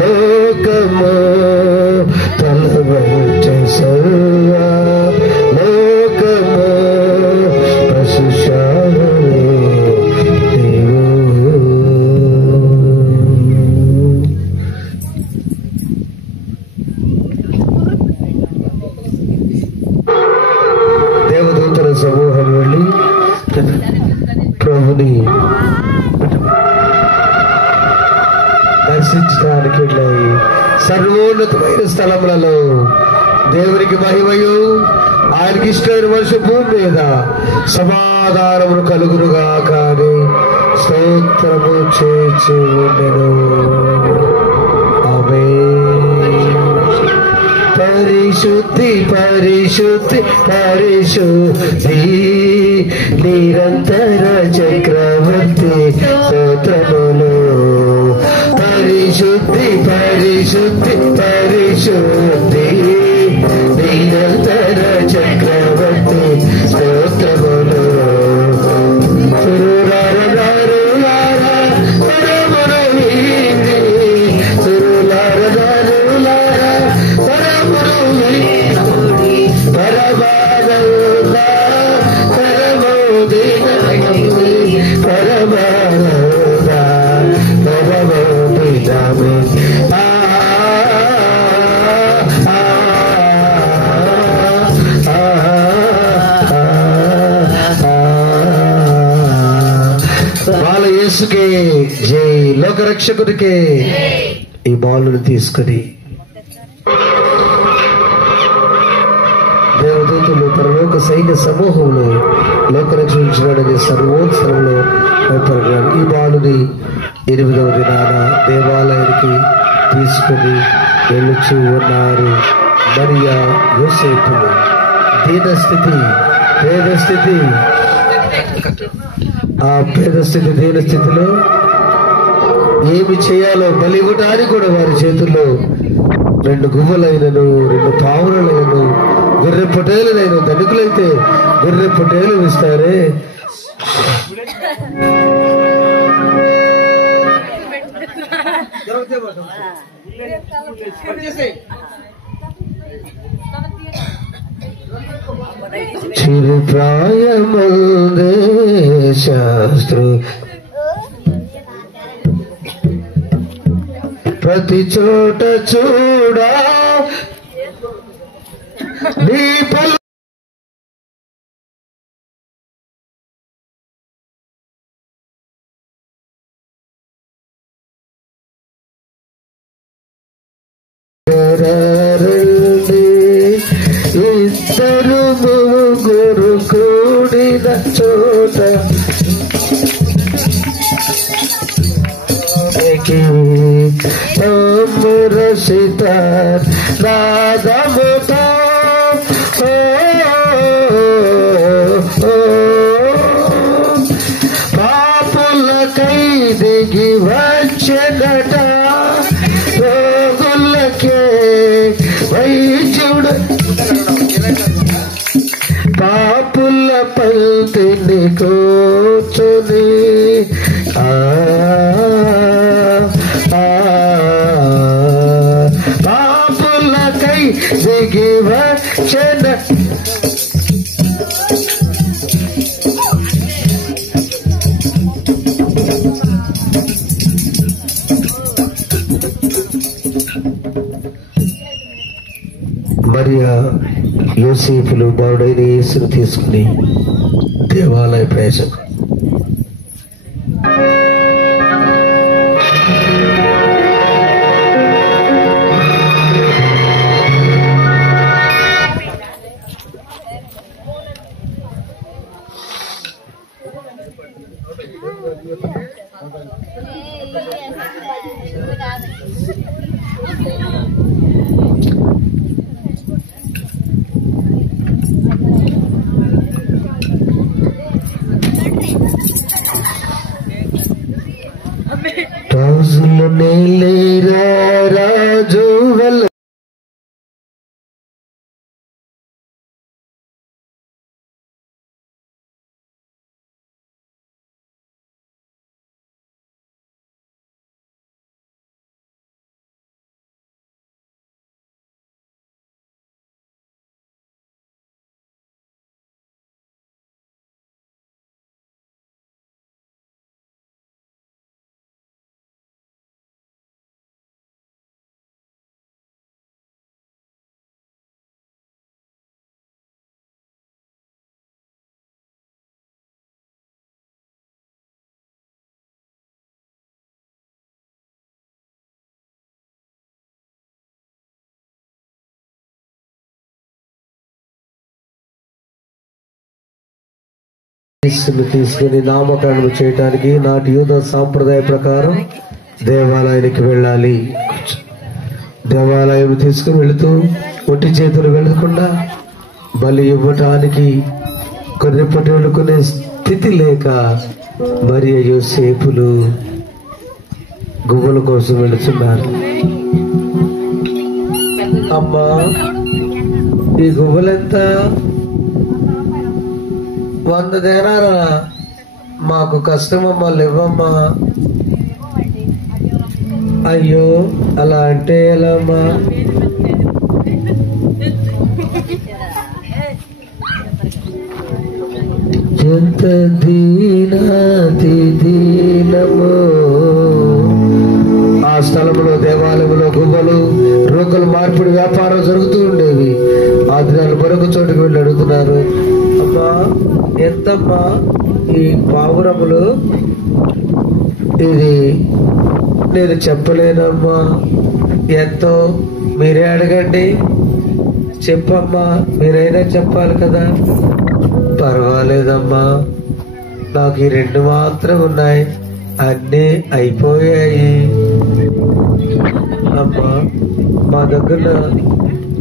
లోకము, తలవచే సర్వ లోకము. పశుశాలలో నీవు దేవదూతల సమూహం వెళ్ళి ప్రభుని దర్శించడానికి వెళ్ళాయి. సర్వోన్నతమైన స్థలములలో దేవునికి మహిమయు ఆయనకి ఇష్టమైన మనిషి భూమి మీద సమాధానమును కలుగునుగా కానీ స్తోత్రము చేసి ఉండెను. ఆమేన్. పరిశుద్ధి పరిశుద్ధి పరిశుద్ధి నిరంతర చక్రవర్తి స్తోత్రములు. పరిశుద్ధి పరిశుద్ధి పరిశుద్ధి నిరంతర చక్రవర్తి స్తోత్రములు. బాల యేసుకే జై, లోకరక్షకుడికే. ఈ బాలుని తీసుకుని దేవదూతులు పరలోక సైన్య సమూహంలో లోకరక్షించడానికి సర్వోత్సవంలో ఏర్పడ్డారు. ఈ బాలుని 8వ దినాన దేవాలయానికి తీసుకుని వెళ్ళుచూ ఉన్నారు. మరియా యోసేపులు దీనస్థితి, పేదస్థితి, ఆ పేదస్థితి దీనస్థితిలో ఏమి చేయాలో బలి ఇవ్వడానికి కూడా వారి చేతుల్లో 2 గువ్వలైనను 2 పావులైనను గొర్రె పొటేలైన, ధనికులైతే గొర్రె పొటేలు ఇస్తారే. చిరుప్రాయముందే శాస్త్రు ప్రతి చోట చూడా నీ పలు ఇద్దరు ముగ్గురు కూడిన చోట రసిత నాదముతో పాపులకై దిగి వచ్చెదట, రోగులకే వైద్యుడు పాపుల పంతిని కూర్చుని పాపులకై దిగి వచ్చెద. మరియా యోసేపులు బాలుడైన యేసును తీసుకుని దేవాలయ ప్రవేశం. రాజులు నేలేరా రాజు వల్ల తీసుకుని నామకరణం చేయడానికి నాటి యూద సాంప్రదాయ ప్రకారం దేవాలయానికి వెళ్ళాలి. దేవాలయం తీసుకుని వెళుతూ ఒట్టి చేతులు వెళ్లకుండా బలి ఇవ్వటానికి కొన్ని పట్టుకునే స్థితి లేక మరియా యోసేపులు గువ్వల కోసం వెళుతున్నారు. అమ్మా, ఈ గువ్వలెంత? 100 దేనారా. మాకు కష్టమమ్మా, లేవమ్మా. అయ్యో, అలా అంటే ఎలా అమ్మా? ఎంత దీనాతి దీనమో. ఆ స్థలంలో దేవాలయంలో గువ్వలు రోగుల మార్పిడి వ్యాపారం జరుగుతూ ఉండేవి. ఆ దినాలు మరొక చోటుకు వెళ్ళి అడుగుతున్నారు, అమ్మా ఎంతమ్మా ఈ పావురములు? ఇది నేను చెప్పలేనమ్మా. ఎంతో మీరే అడగండి. చెప్పమ్మా, మీరైనా చెప్పాలి కదా. పర్వాలేదమ్మా, నాకు ఈ 2 మాత్రం ఉన్నాయి, అన్నీ అయిపోయాయి. అమ్మా, మా దగ్గర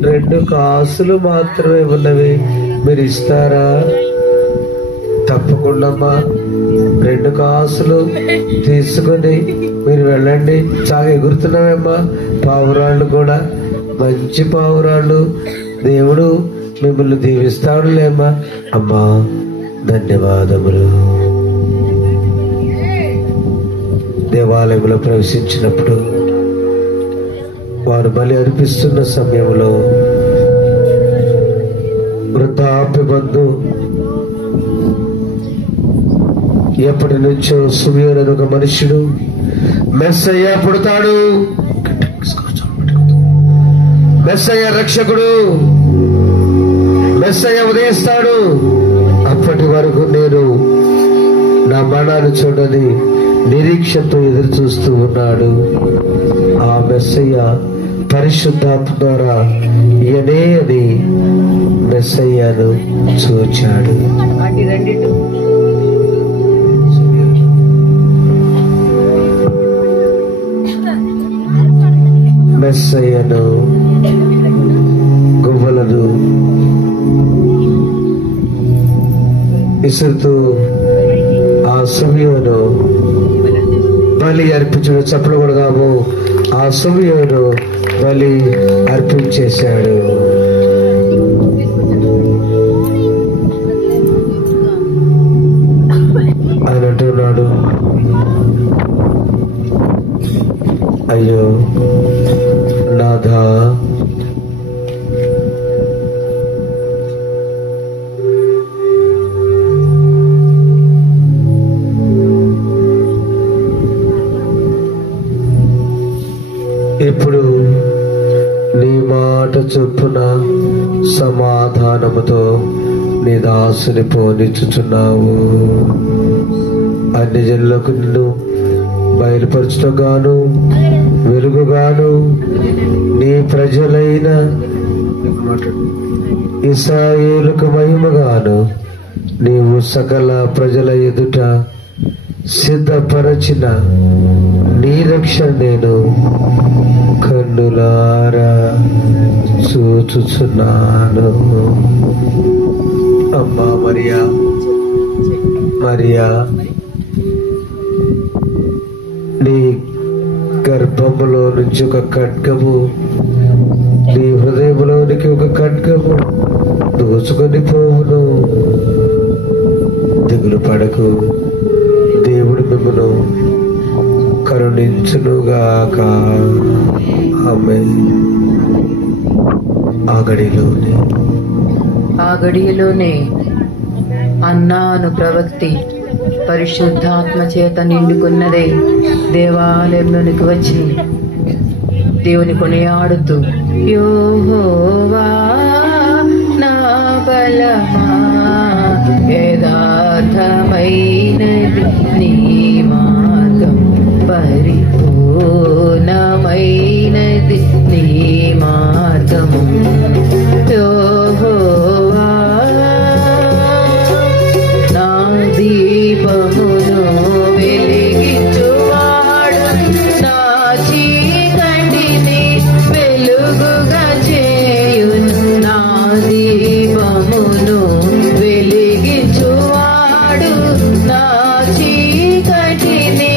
2 కాసులు మాత్రమే ఉన్నవి, మీరు ఇస్తారా? తప్పకుండా అమ్మా, 2 కాసులు తీసుకొని మీరు వెళ్ళండి. చాలా ఎగురుతున్నామమ్మా పావురాళ్ళు కూడా, మంచి పావురాళ్ళు. దేవుడు మిమ్మల్ని దీవిస్తాడులేమ్మా. అమ్మా ధన్యవాదములు. దేవాలయంలో ప్రవేశించినప్పుడు వారు బలి అర్పిస్తున్న సమయంలో వృద్ధాప్య బంధు ఎప్పటి నుంచో సుమయోను ఒక మనుషుడు మెస్సయ్య పుడతాడు, మెస్సయ్య రక్షకుడు, మెస్సయ్య ఉదయిస్తాడు, అప్పటి వరకు నేను నా మరణాన్ని చూడని నిరీక్షతో ఎదురు చూస్తూ ఉన్నాడు. ఆ మెస్సయ్య పరిశుద్ధాత్మ ద్వారా ఈయనే అని మెస్సయ్యను చూచాడు. మెస్సయ్యను గువ్వలను ఇసురుతూ ఆ సమయంలో బలి అర్పించడు. చప్పుడు కొడదాము. ఆ సమయంలో బలి అర్పించేశాడు. ఆయన అంటున్నాడు, అయ్యో నాథా, ఇప్పుడు నీ మాట చొప్పున సమాధానముతో నీ దాసుని పోనిచ్చుచున్నావు. అన్ని జనులకు నిన్ను బయలుపరచుటగాను వెలుగుగాను నీ ప్రజలైన ఇశ్రాయేలుకు మహిమగాను నీవు సకల ప్రజల ఎదుట సిద్ధపరచిన నీ రక్షణ నేను కన్నులారా చూచుచున్నాను. అమ్మా మరియా, మరియా, నీ గర్భములో నుంచి ఒక ఖడ్గము, నీ హృదయంలోనికి ఒక ఖడ్గము దూచుకొని పోవును. దిగులు పడకు, దేవుడు మిమ్మను కరుణించునుగాక. ఆమేన్. ఆ గడియలోనే అన్నాను ప్రవక్తి పరిశుద్ధాత్మ చేత నిండుకున్నదే దేవాలయంలోనికి వచ్చి దేవుని కొనియాడుతూ, యెహోవా నా బలమా, యథార్థమైనది నీ మార్గం, పరిపూర్ణమైనది నీ మార్గం. యెహోవా నా దీపమును వెలిగించువాడు, నా చీకటిని వెలుగుగా చేయును. నా దీపమును వెలిగించువాడు, నా చీకటిని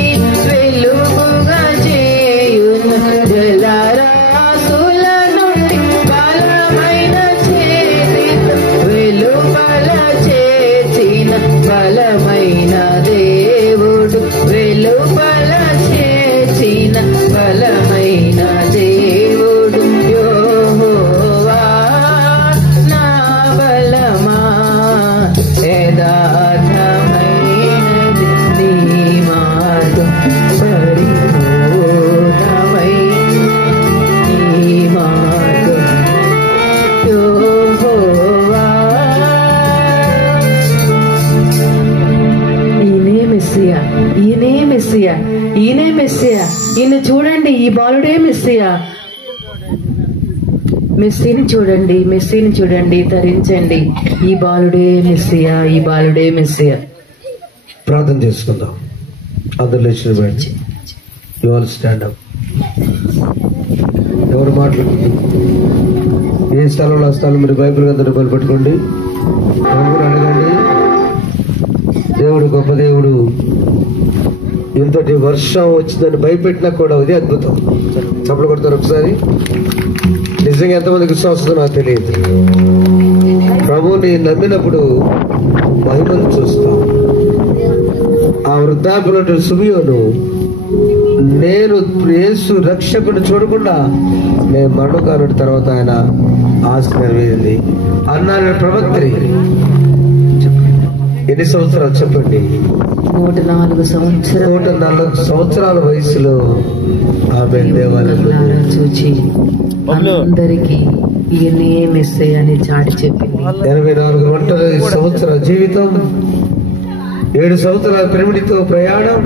వెలుగుగా చేయును. జలరాశుల నుండి బలమైన మెస్సియా, ఈయనే మెస్సియా, ఈయనే మెస్సియా, ఈయన చూడండి, ఈ బాలుడే మెస్సియా. మెస్సీని చూడండి, మెస్సీని చూడండి, ధరించండి. ఈ బాలుడే మెస్సియా, ఈ బాలుడే మెస్సియా. ప్రార్థన చేసుకుందాం. అందరు లేచిన బట్టి యు ఆల్ స్టాండ్ అప్. ఎవరు మాట్లాడుతుంది? ఏ స్థలంలో ఆ స్థలం మీరు బైబిల్ అందరూ బయలుపెట్టుకోండి. ఎవరు అడగండి. దేవుడు గొప్ప దేవుడు. ఇంతటి వర్షం వచ్చిందని భయపెట్టినా కూడా ఇది అద్భుతం. చప్పలు కొడతారు ఒకసారి. నిజంగా ఎంతమందికి విశ్వాసం నాకు తెలియదు. ప్రభువుని నమ్మినప్పుడు మహిమను చూస్తాం. ఆ వృద్ధాపుల సుమియోను, నేను యేసు రక్షకుని చూడకుండా నేను మరణకాలుడి తర్వాత ఆయన ఆశ నెరవేరింది అన్నాడు ప్రవక్త్రి. ఎన్ని సంవత్సరాలు చెప్పండి? 104 సంవత్సరాలు. 104 సంవత్సరాల వయసులో ఆమె దేవాలయంలో చూచి అందరికి ఈయనే మెస్సయ్య అని చాటి చెప్పింది. 84 ఒంటరి సంవత్సరాల జీవితం, 7 సంవత్సరాల పిరమిడితో ప్రయాణం,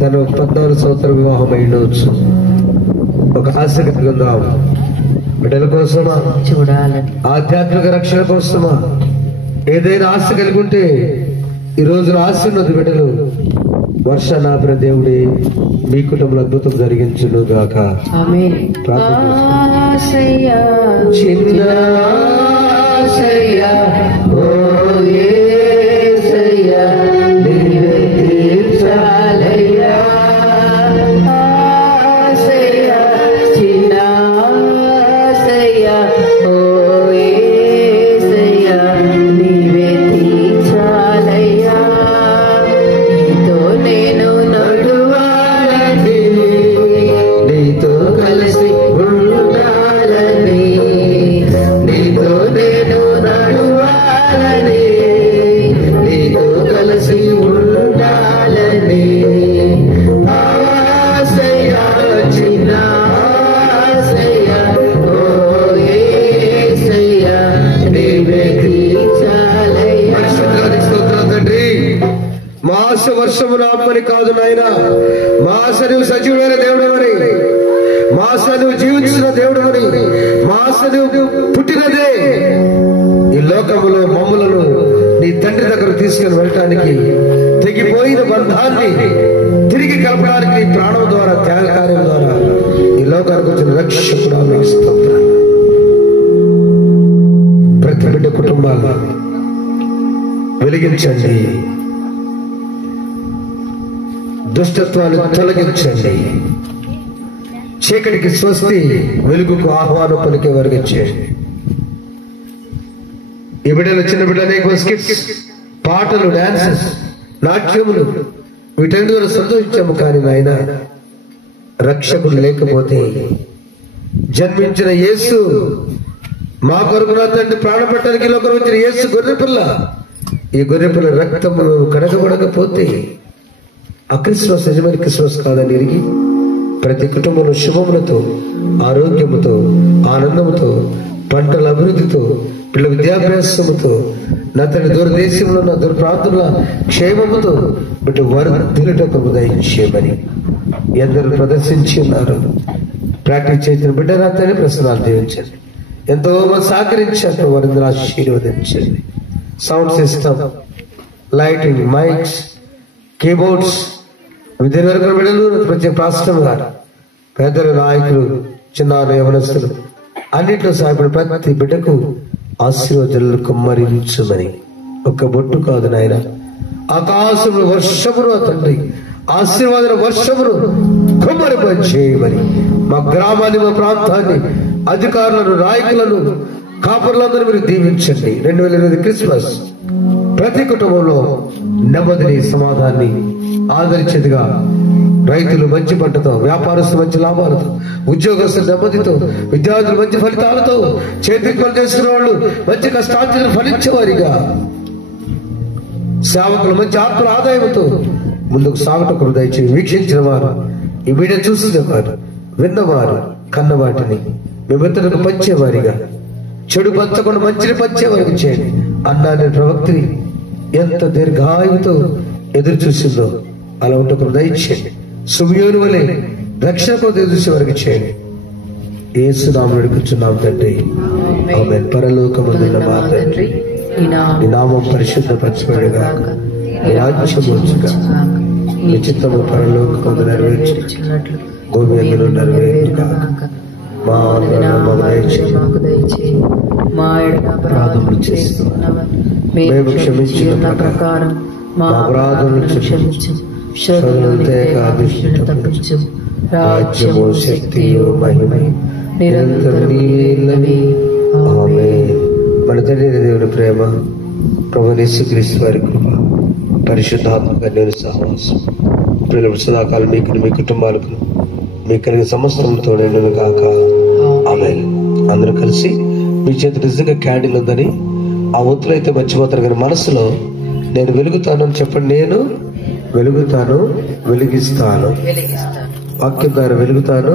తను 14 సంవత్సరాల వివాహం అయిండవచ్చు. ఒక ఆశ కలుగుందాం. బిడ్డల కోసమా, చూడాలని, ఆధ్యాత్మిక రక్షణ కోసమా ఏదైనా ఆశ కలిగి ఉంటే ఈ రోజున ఆశ ఉన్నది. బిడ్డలు, వర్షానాపిన దేవుడే మీ కుటుంబంలో అద్భుతం జరిగించును గాక. ఆమేన్. చిన్న ఆశయ్యా, ఓ యేసయ్యా, నీవే తీర్చాలయ్యా. ఆశయ్యా, చిన్న ఆశయ్యా, ఓ యేసయ్యా, నీవే తీర్చాలయ్యా. నీతో నేను నడువాలని, నీతో కలిసి ఉండాలని, నీతో నేను నడువాలని, నీతో కలిసి ఉండాలని. ఆశయ్యా, చిన్న ఆశయ్యా, ఓ యేసయ్యా, నీవే తీర్చాలయ్యా. పరిశుద్ధానికి స్తోత్రాలు తండ్రి. మా ఆశ వర్షము ఆత్మని కాదు నాయన. మా ఆశ నువ్వు సజీవుడైన దేవుడవని, మా ఆశ నువ్వు జీవించిన దేవుడవని, మా ఆశ నువ్వు పుట్టినదే ఈ లోకములో మమ్ములను నీ తండ్రి దగ్గర తీసుకుని వెళ్ళటానికి, తెగిపోయిన బంధాన్ని తిరిగి కలపడానికి నీ ప్రాణం ద్వారా, త్యాగ కార్యం ద్వారా ఈ లోకానికి వచ్చిన రక్షకుడు మీకు స్తోత్రాలు. ప్రతి బిడ్డ కుటుంబాలు వెలిగించండి, దుష్టత్వాన్ని తొలగించండి, చీకటికి స్వస్తి, వెలుగుకు ఆహ్వానం పలికే వరకు చేయండి. ఈ బిడ్డలు, చిన్న బిడ్డలు స్కిట్స్, పాటలు, డాన్సెస్, నాట్యములు, వీటన్నిటి ద్వారా సంతోషించాము. కానీ నాయన, రక్షకుడు లేకపోతే జన్మించిన యేసు, మా కొరకు నా తండ్రి ప్రాణం పెట్టడానికి లోకం వచ్చిన యేసు గొర్రెపిల్ల, ఈ గొర్రెపిల్ల రక్తము కడగబడకపోతే ఆ క్రిస్మస్ నిజమైన క్రిస్మస్ కాదని ఎరిగి ప్రతి కుటుంబంలో శుభములతో, ఆరోగ్యముతో, ఆనందముతో, పంటల అభివృద్ధితో, పిల్లల విద్యాభ్యాసముతో, నా తండ్రి దూరదేశంలో, నా దూర ప్రాంతంలో క్షేమముతో బిడ్డ వర్ధిల్లుటకు దయచేయమని ఎందరూ ప్రదర్శించి ఉన్నారు. ప్రాక్టీస్ చేసిన బిడ్డ నా తండ్రి ప్రశ్నలు దీవించండి. ఎంతో మంది సహకరించారు, వారిని ఆశీర్వదించండి. Sound system, lighting, mics, keyboards, విద్యార్థుల బిడ్డలు, ప్రతి రాష్ట్రం గారు, పెద్దలు, నాయకులు, చిన్నారు, యవనస్తులు అన్నింటిలో సహాయపడి ప్రతి బిడ్డకు ఆశీర్వాదాలు కుమ్మరించమని, ఒక్క బొట్టు కాదు నాయన, ఆకాశంలో వర్షమును తండ్రి ఆశీర్వాద వర్షమును కుమ్మరింపజేయమని మా గ్రామాన్ని, మా ప్రాంతాన్ని, అధికారులను, నాయకులను, కాపురులందరూ మీరు దీవించండి. 2020 క్రిస్మస్ ప్రతి కుటుంబంలో నెమ్మదిని, సమాధాన్ని ఆదరించేదిగా, రైతులు మంచి పంటతో, వ్యాపారస్తులు మంచి లాభాలతో, ఉద్యోగస్తులు నెమ్మదితో, విద్యార్థులు మంచి ఫలితాలతో, చేతికి పని చేసుకునే వాళ్ళు మంచి కష్టార్జన ఫలించేవారిగా, సేవకులు మంచి ఆత్మల ఆదాయంతో ముందుకు సాగుటకు దయచేసి వీక్షించిన వారు, ఈ వీడియో చూసిన వారు, విన్నవారు, కన్నవాటిని మిమ్మల్ని పంచేవారిగా, చెడు పంచకుండా మంచిని పంచేవారికి చేయండి. అన్నాన్ని ప్రవక్తి ఎంత దీర్ఘాయువుతో, ఎదురు చూసిందో అలా ఉంటే దయచేయండి. సుమియోను వలె రక్షణ కోసం ఎదురు చూసే వారికి చేయండి. యేసు నామములో అడుగుచున్నాం తండ్రి, ఆమేన్. పరలోకమందున్న మా తండ్రి, నీ నామం పరిశుద్ధపరచబడుగాక, నీ రాజ్యం వచ్చుగాక, నీ చిత్తము పరలోకమందు నెరవేర్చినట్లు భూమి యందును నెరవేరుగాక. మా అన్నము దయచేయి, మా అపరాధములు చేస్తున్నామని మేము క్షమించిన ప్రకారం మా అపరాధములను క్షమించు, శోధనను తప్పించు. రాజ్యము, శక్తియు, మహిమయు నిరంతరం నీవే. ఆమేన్. మన తండ్రి దేవుని ప్రేమ, ప్రభువైన యేసుక్రీస్తు వారి కృప, పరిశుద్ధాత్మ నేను సహవాసం ప్రియులు సదాకాలం మీకు, మీ కుటుంబాలకు, మీకు కలిగిన సమస్తంతో నేను కాక. ఆమేన్. అందరూ కలిసి మీ చేతి నిజంగా క్యాండిల్ ఉందని ఆ ఒత్తులు అయితే మర్చిపోతారు, కానీ మనసులో నేను వెలుగుతాను అని చెప్పండి. నేను వెలుగుతాను, వెలిగిస్తాను. వాక్యం ద్వారా వెలుగుతాను,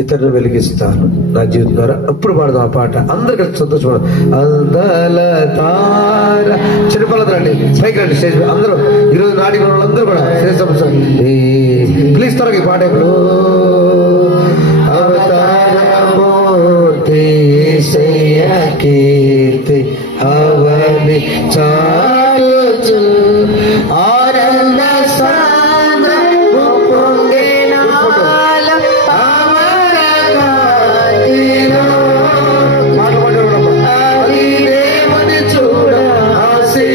ఇతరులను వెలిగిస్తాను నా జీవితం ద్వారా. అప్పుడు పాడదాం ఆ పాట, అందరు కలిసి సంతోషపడదాం. అందాల తార, చిన్నపిల్లలు రండి, పైకి రండి, స్టేజ్ అందరూ. ఈరోజు నాటికి వాళ్ళందరూ కూడా ప్లీజ్ త్వరగా ఈ పాట. ఇప్పుడు అవతారమూర్తి కీర్తి అవని చాలుచు ఆనంద సాంద్ర చూడ ఆసి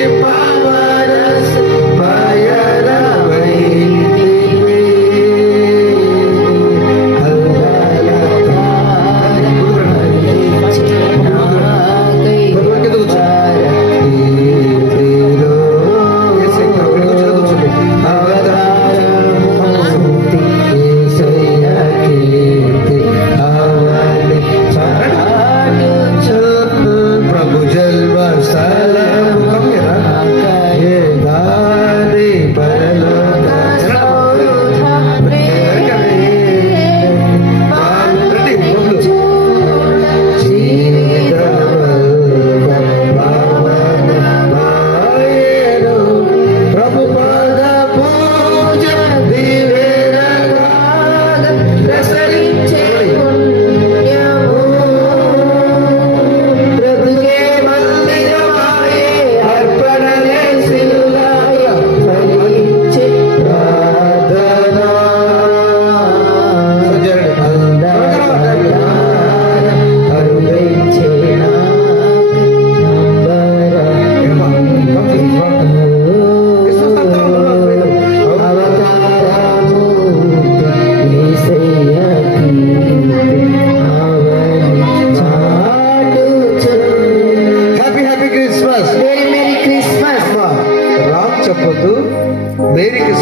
MERRY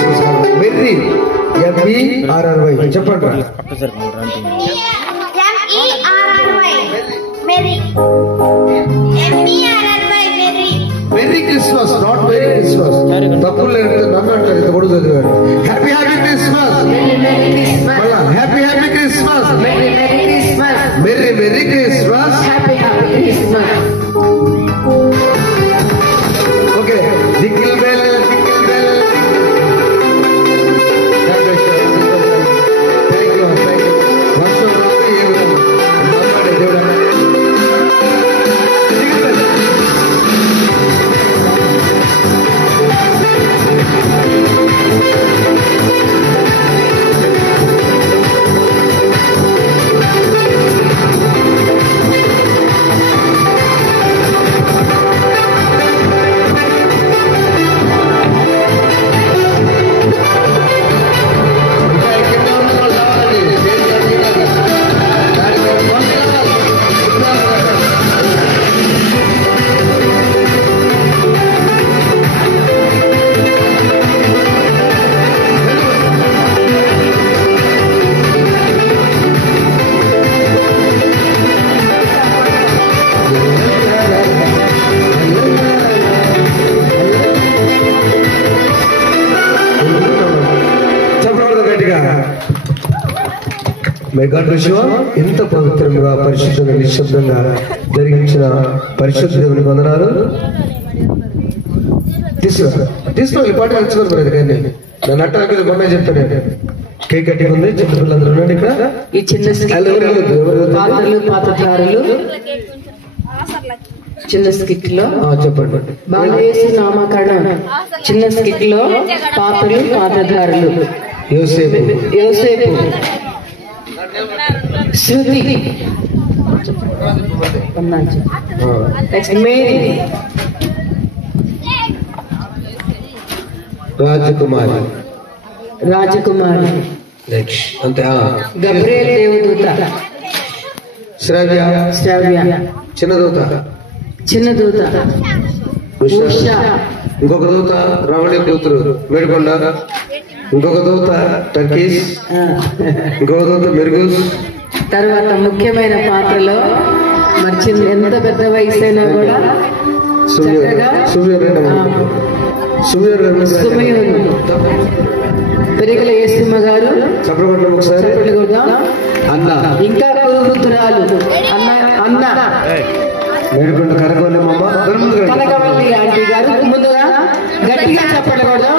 చెప్పండి. Merry Christmas, not merry Christmas. తప్పులు లేదు, నన్ను అంటారు, ఇంత కూడా చదివారు. Happy happy Christmas, happy happy Christmas, merry merry Christmas, happy happy Christmas. Okay, jingle bell jingle bell. Thank you వర్షం దేవుడా. ఇంత పవిత్రంగా పరిశుద్ధంగా నిశ్శబ్దంగా జరిగించిన పరిశుద్ధ దేవుని వందనాలు. తీసుకోవాలి పాట నచ్చుకోరు మరి కానీ నన్ను అట్ట మీద మొన్న చెప్తాను. కేక్ కట్టింగ్ ఉంది, చిన్నపిల్లలందరూ ఉండండి ఇక్కడ. ఈ చిన్న పాత్రలు పాత్రధారులు చిన్న స్కిట్ లో చెప్పండి. బాలయేసు నామకరణ చిన్న స్కిట్ లో పాత్రలు పాత్రధారులు యోసేపు, శృతి, నెక్స్ట్ మేరీ, రాజకుమారి నెక్స్ట్ అంతే. గబ్రియల్ దేవదూత, శ్రావ్య, చిన్నదూత, ఉషా, ఇంకొక దూత రమణి కూతురు మేడికొండ, ఇంకొక దూత టర్కీస్, ఇంకొక దూత మెరుగుస్. తర్వాత ముఖ్యమైన పాత్రలో మరి ఎంత పెద్ద వయసు అయినా కూడా చక్కగా పెరిగల యేసమ్మ గారు చెప్పండి ఒకసారి. అన్న ఇంకా వృద్ధురాలు అన్న మేడికొండ కనకవల్లి ఆంటీ గారు. ముందుగా గట్టిగా చెప్పకూడదు.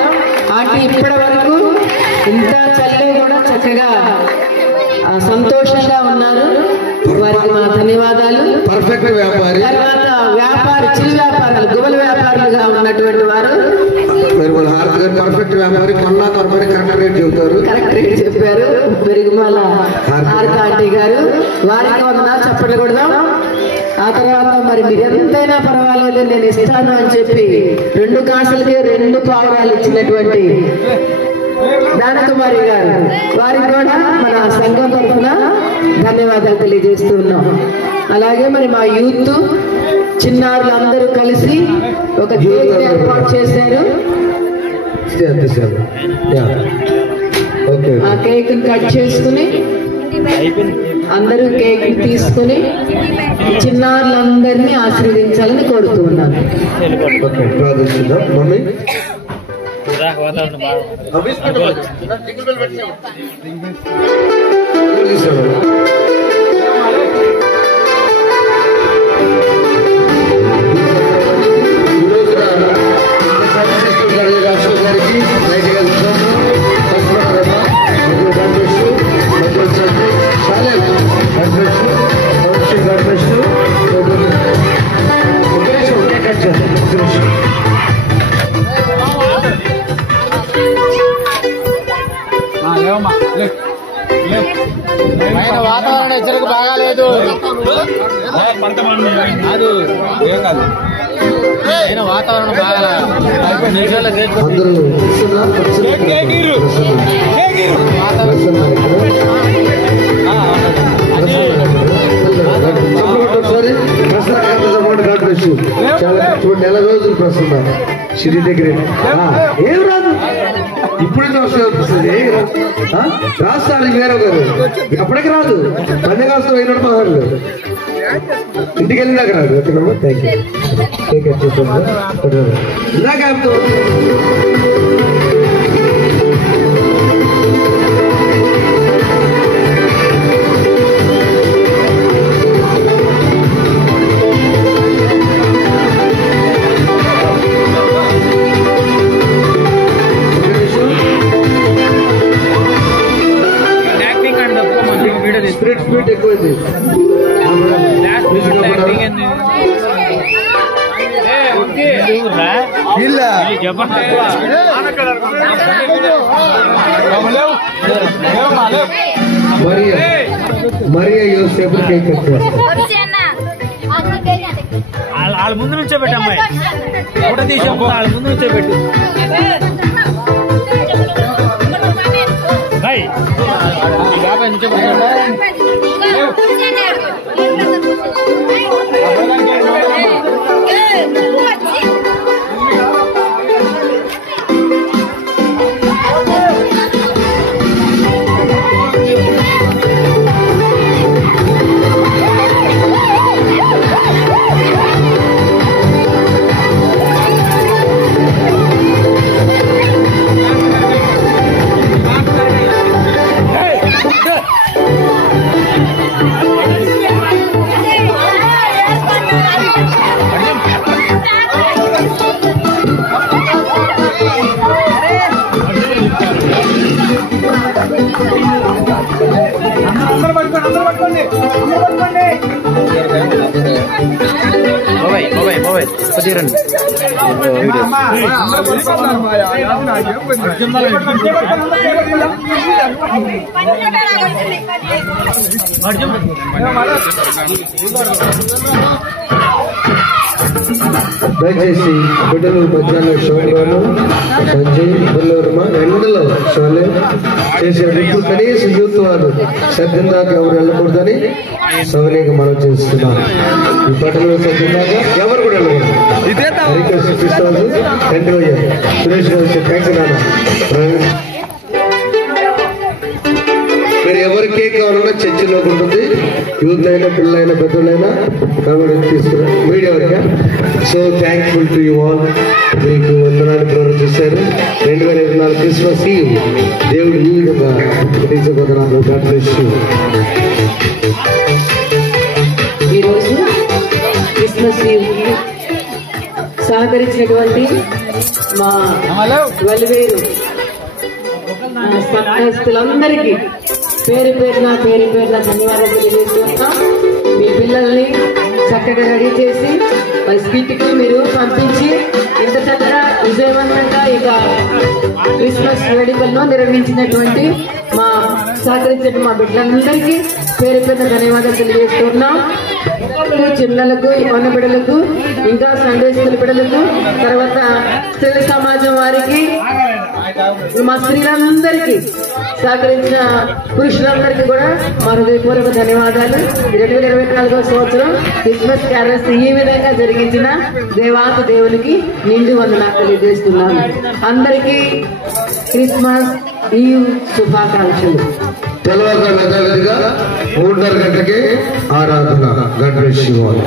ఆంటీ ఇప్పటి వరకు ఇంత చల్లి కూడా చక్కగా సంతోషంగా ఉన్నారు. వారికి మా ధన్యవాదాలు. పర్ఫెక్ట్ వ్యాపారి. తర్వాత చిరు వ్యాపారాలు గుబల వ్యాపారులుగా ఉన్నటువంటి వారు పర్ఫెక్ట్ వ్యాపారి. కొన్నా తరబడి కరెక్ట్ రేట్ చెబుతారు. కరెక్ట్ రేట్ చెప్పారు. పెరుగుమాల హారిక ఆంటీ గారు, వారికి వందనాలు చెప్పకూడదు. ఆ తర్వాత మరి మీరు ఎంతైనా పర్వాలేదు నేను ఇస్తాను అని చెప్పి 2 కాసులకి 2 పావురాలు ఇచ్చినటువంటి దానకుమారి గారు, వారికి కూడా మన సంఘం తరఫున ధన్యవాదాలు తెలియజేస్తూ ఉన్నాం. అలాగే మరి మా యూత్ చిన్నారులందరూ కలిసి ఒక కేక్ ఏర్పాటు చేశారు. ఆ కేక్ కట్ చేసుకుని అందరూ కేక్ తీసుకుని చిన్నారులందరినీ ఆశీర్వదించాలని కోరుతూ ఉన్నాను. వాతావరణ హెచ్చరిక బాగాలేదు. వాతావరణం బాగాలేదు. నెల రోజులు ప్రస్తుతం సిరి దగ్గర ఏం రాదు. ఇప్పుడు వస్తుంది రాస్తాడు వేరే గారు. అప్పటికి రాదు. 12 కాస్త అయినట్టు పదహారు ఇంటికి వెళ్ళినాక రాదు. ఇందాక స్పీడ్ ఎక్కువైంది. మరియా యోసేపు కేక్ వాళ్ళ ముందు నుంచే పెట్టు అమ్మాయి. ఫోటో తీసి వాళ్ళ ముందు నుంచే పెట్టు. బాబాయ్ నుంచే Hey! తీరండి. దయచేసి బిడ్డలు మధ్యాహ్నం షోలోను సంజయ్ బుల్లవర్మ ఎండలో షోలే చేశారు. ఇప్పుడు కనీసం యూత్ వారు సద్యం దాకా ఎవరు వెళ్ళకూడదని సౌర్యంగా మనం చేస్తున్నాం. ఈ పట్టణంలో సద్యం దాకా ఎవరు కూడా వెళ్ళకూడదు. సురేష్ గారు థ్యాంక్స్ నాన్న. మీరు ఎవరికి ఏం కావాలన్నా చర్చిలో ఉంటుంది. యూత్ అయినా పిల్లలైనా పెద్దలైనా కాబట్టి తీసుకున్నాం మీడియా వరకు. So thankful to you all. మీకు వందనాలు ప్రవర్తిస్తారు. 2024 క్రిస్మస్ ఈవ్ దేవుడు ఈ విధంగా పుట్టించబోతున్నాను. God bless you. ఈరోజు క్రిస్మస్ ఈవ్ సహకరించినటువంటి మా వలివేరు సంఘస్థులందరికీ పేరు పేరున ధన్యవాదాలు తెలియజేస్తున్నాం. మీ పిల్లల్ని చక్కగా రెడీ చేసి మరి స్కిట్కి మీరు పంపించి ఇంత చక్కగా విజయవంతంగా ఇక క్రిస్మస్ వేడుకలను నిర్వహించినటువంటి మా సహకరించిన మా బిడ్డలందరికీ పేరు పేరున ధన్యవాదాలు తెలియజేస్తున్నాం. చిన్నలకు వన బిడ్డలకు ఇంకా సండే స్కూల్ బిడ్డలకు తర్వాత స్త్రీ సమాజం వారికి మా స్త్రీలందరికీ సహకరించిన పురుషులందరికీ కూడా మా హృదయపూర్వక ధన్యవాదాలు. 2024వ సంవత్సరం క్రిస్మస్ క్యారల్స్ ఈ విధంగా జరిగించిన దేవాతి దేవునికి నిండు వందనాలు తెలియజేస్తున్నాను. అందరికీ క్రిస్మస్ ఈవ్ శుభాకాంక్షలు. తెల్లవారు మెదలుగా 3:30 గంటలకి ఆరాధన. God bless you all.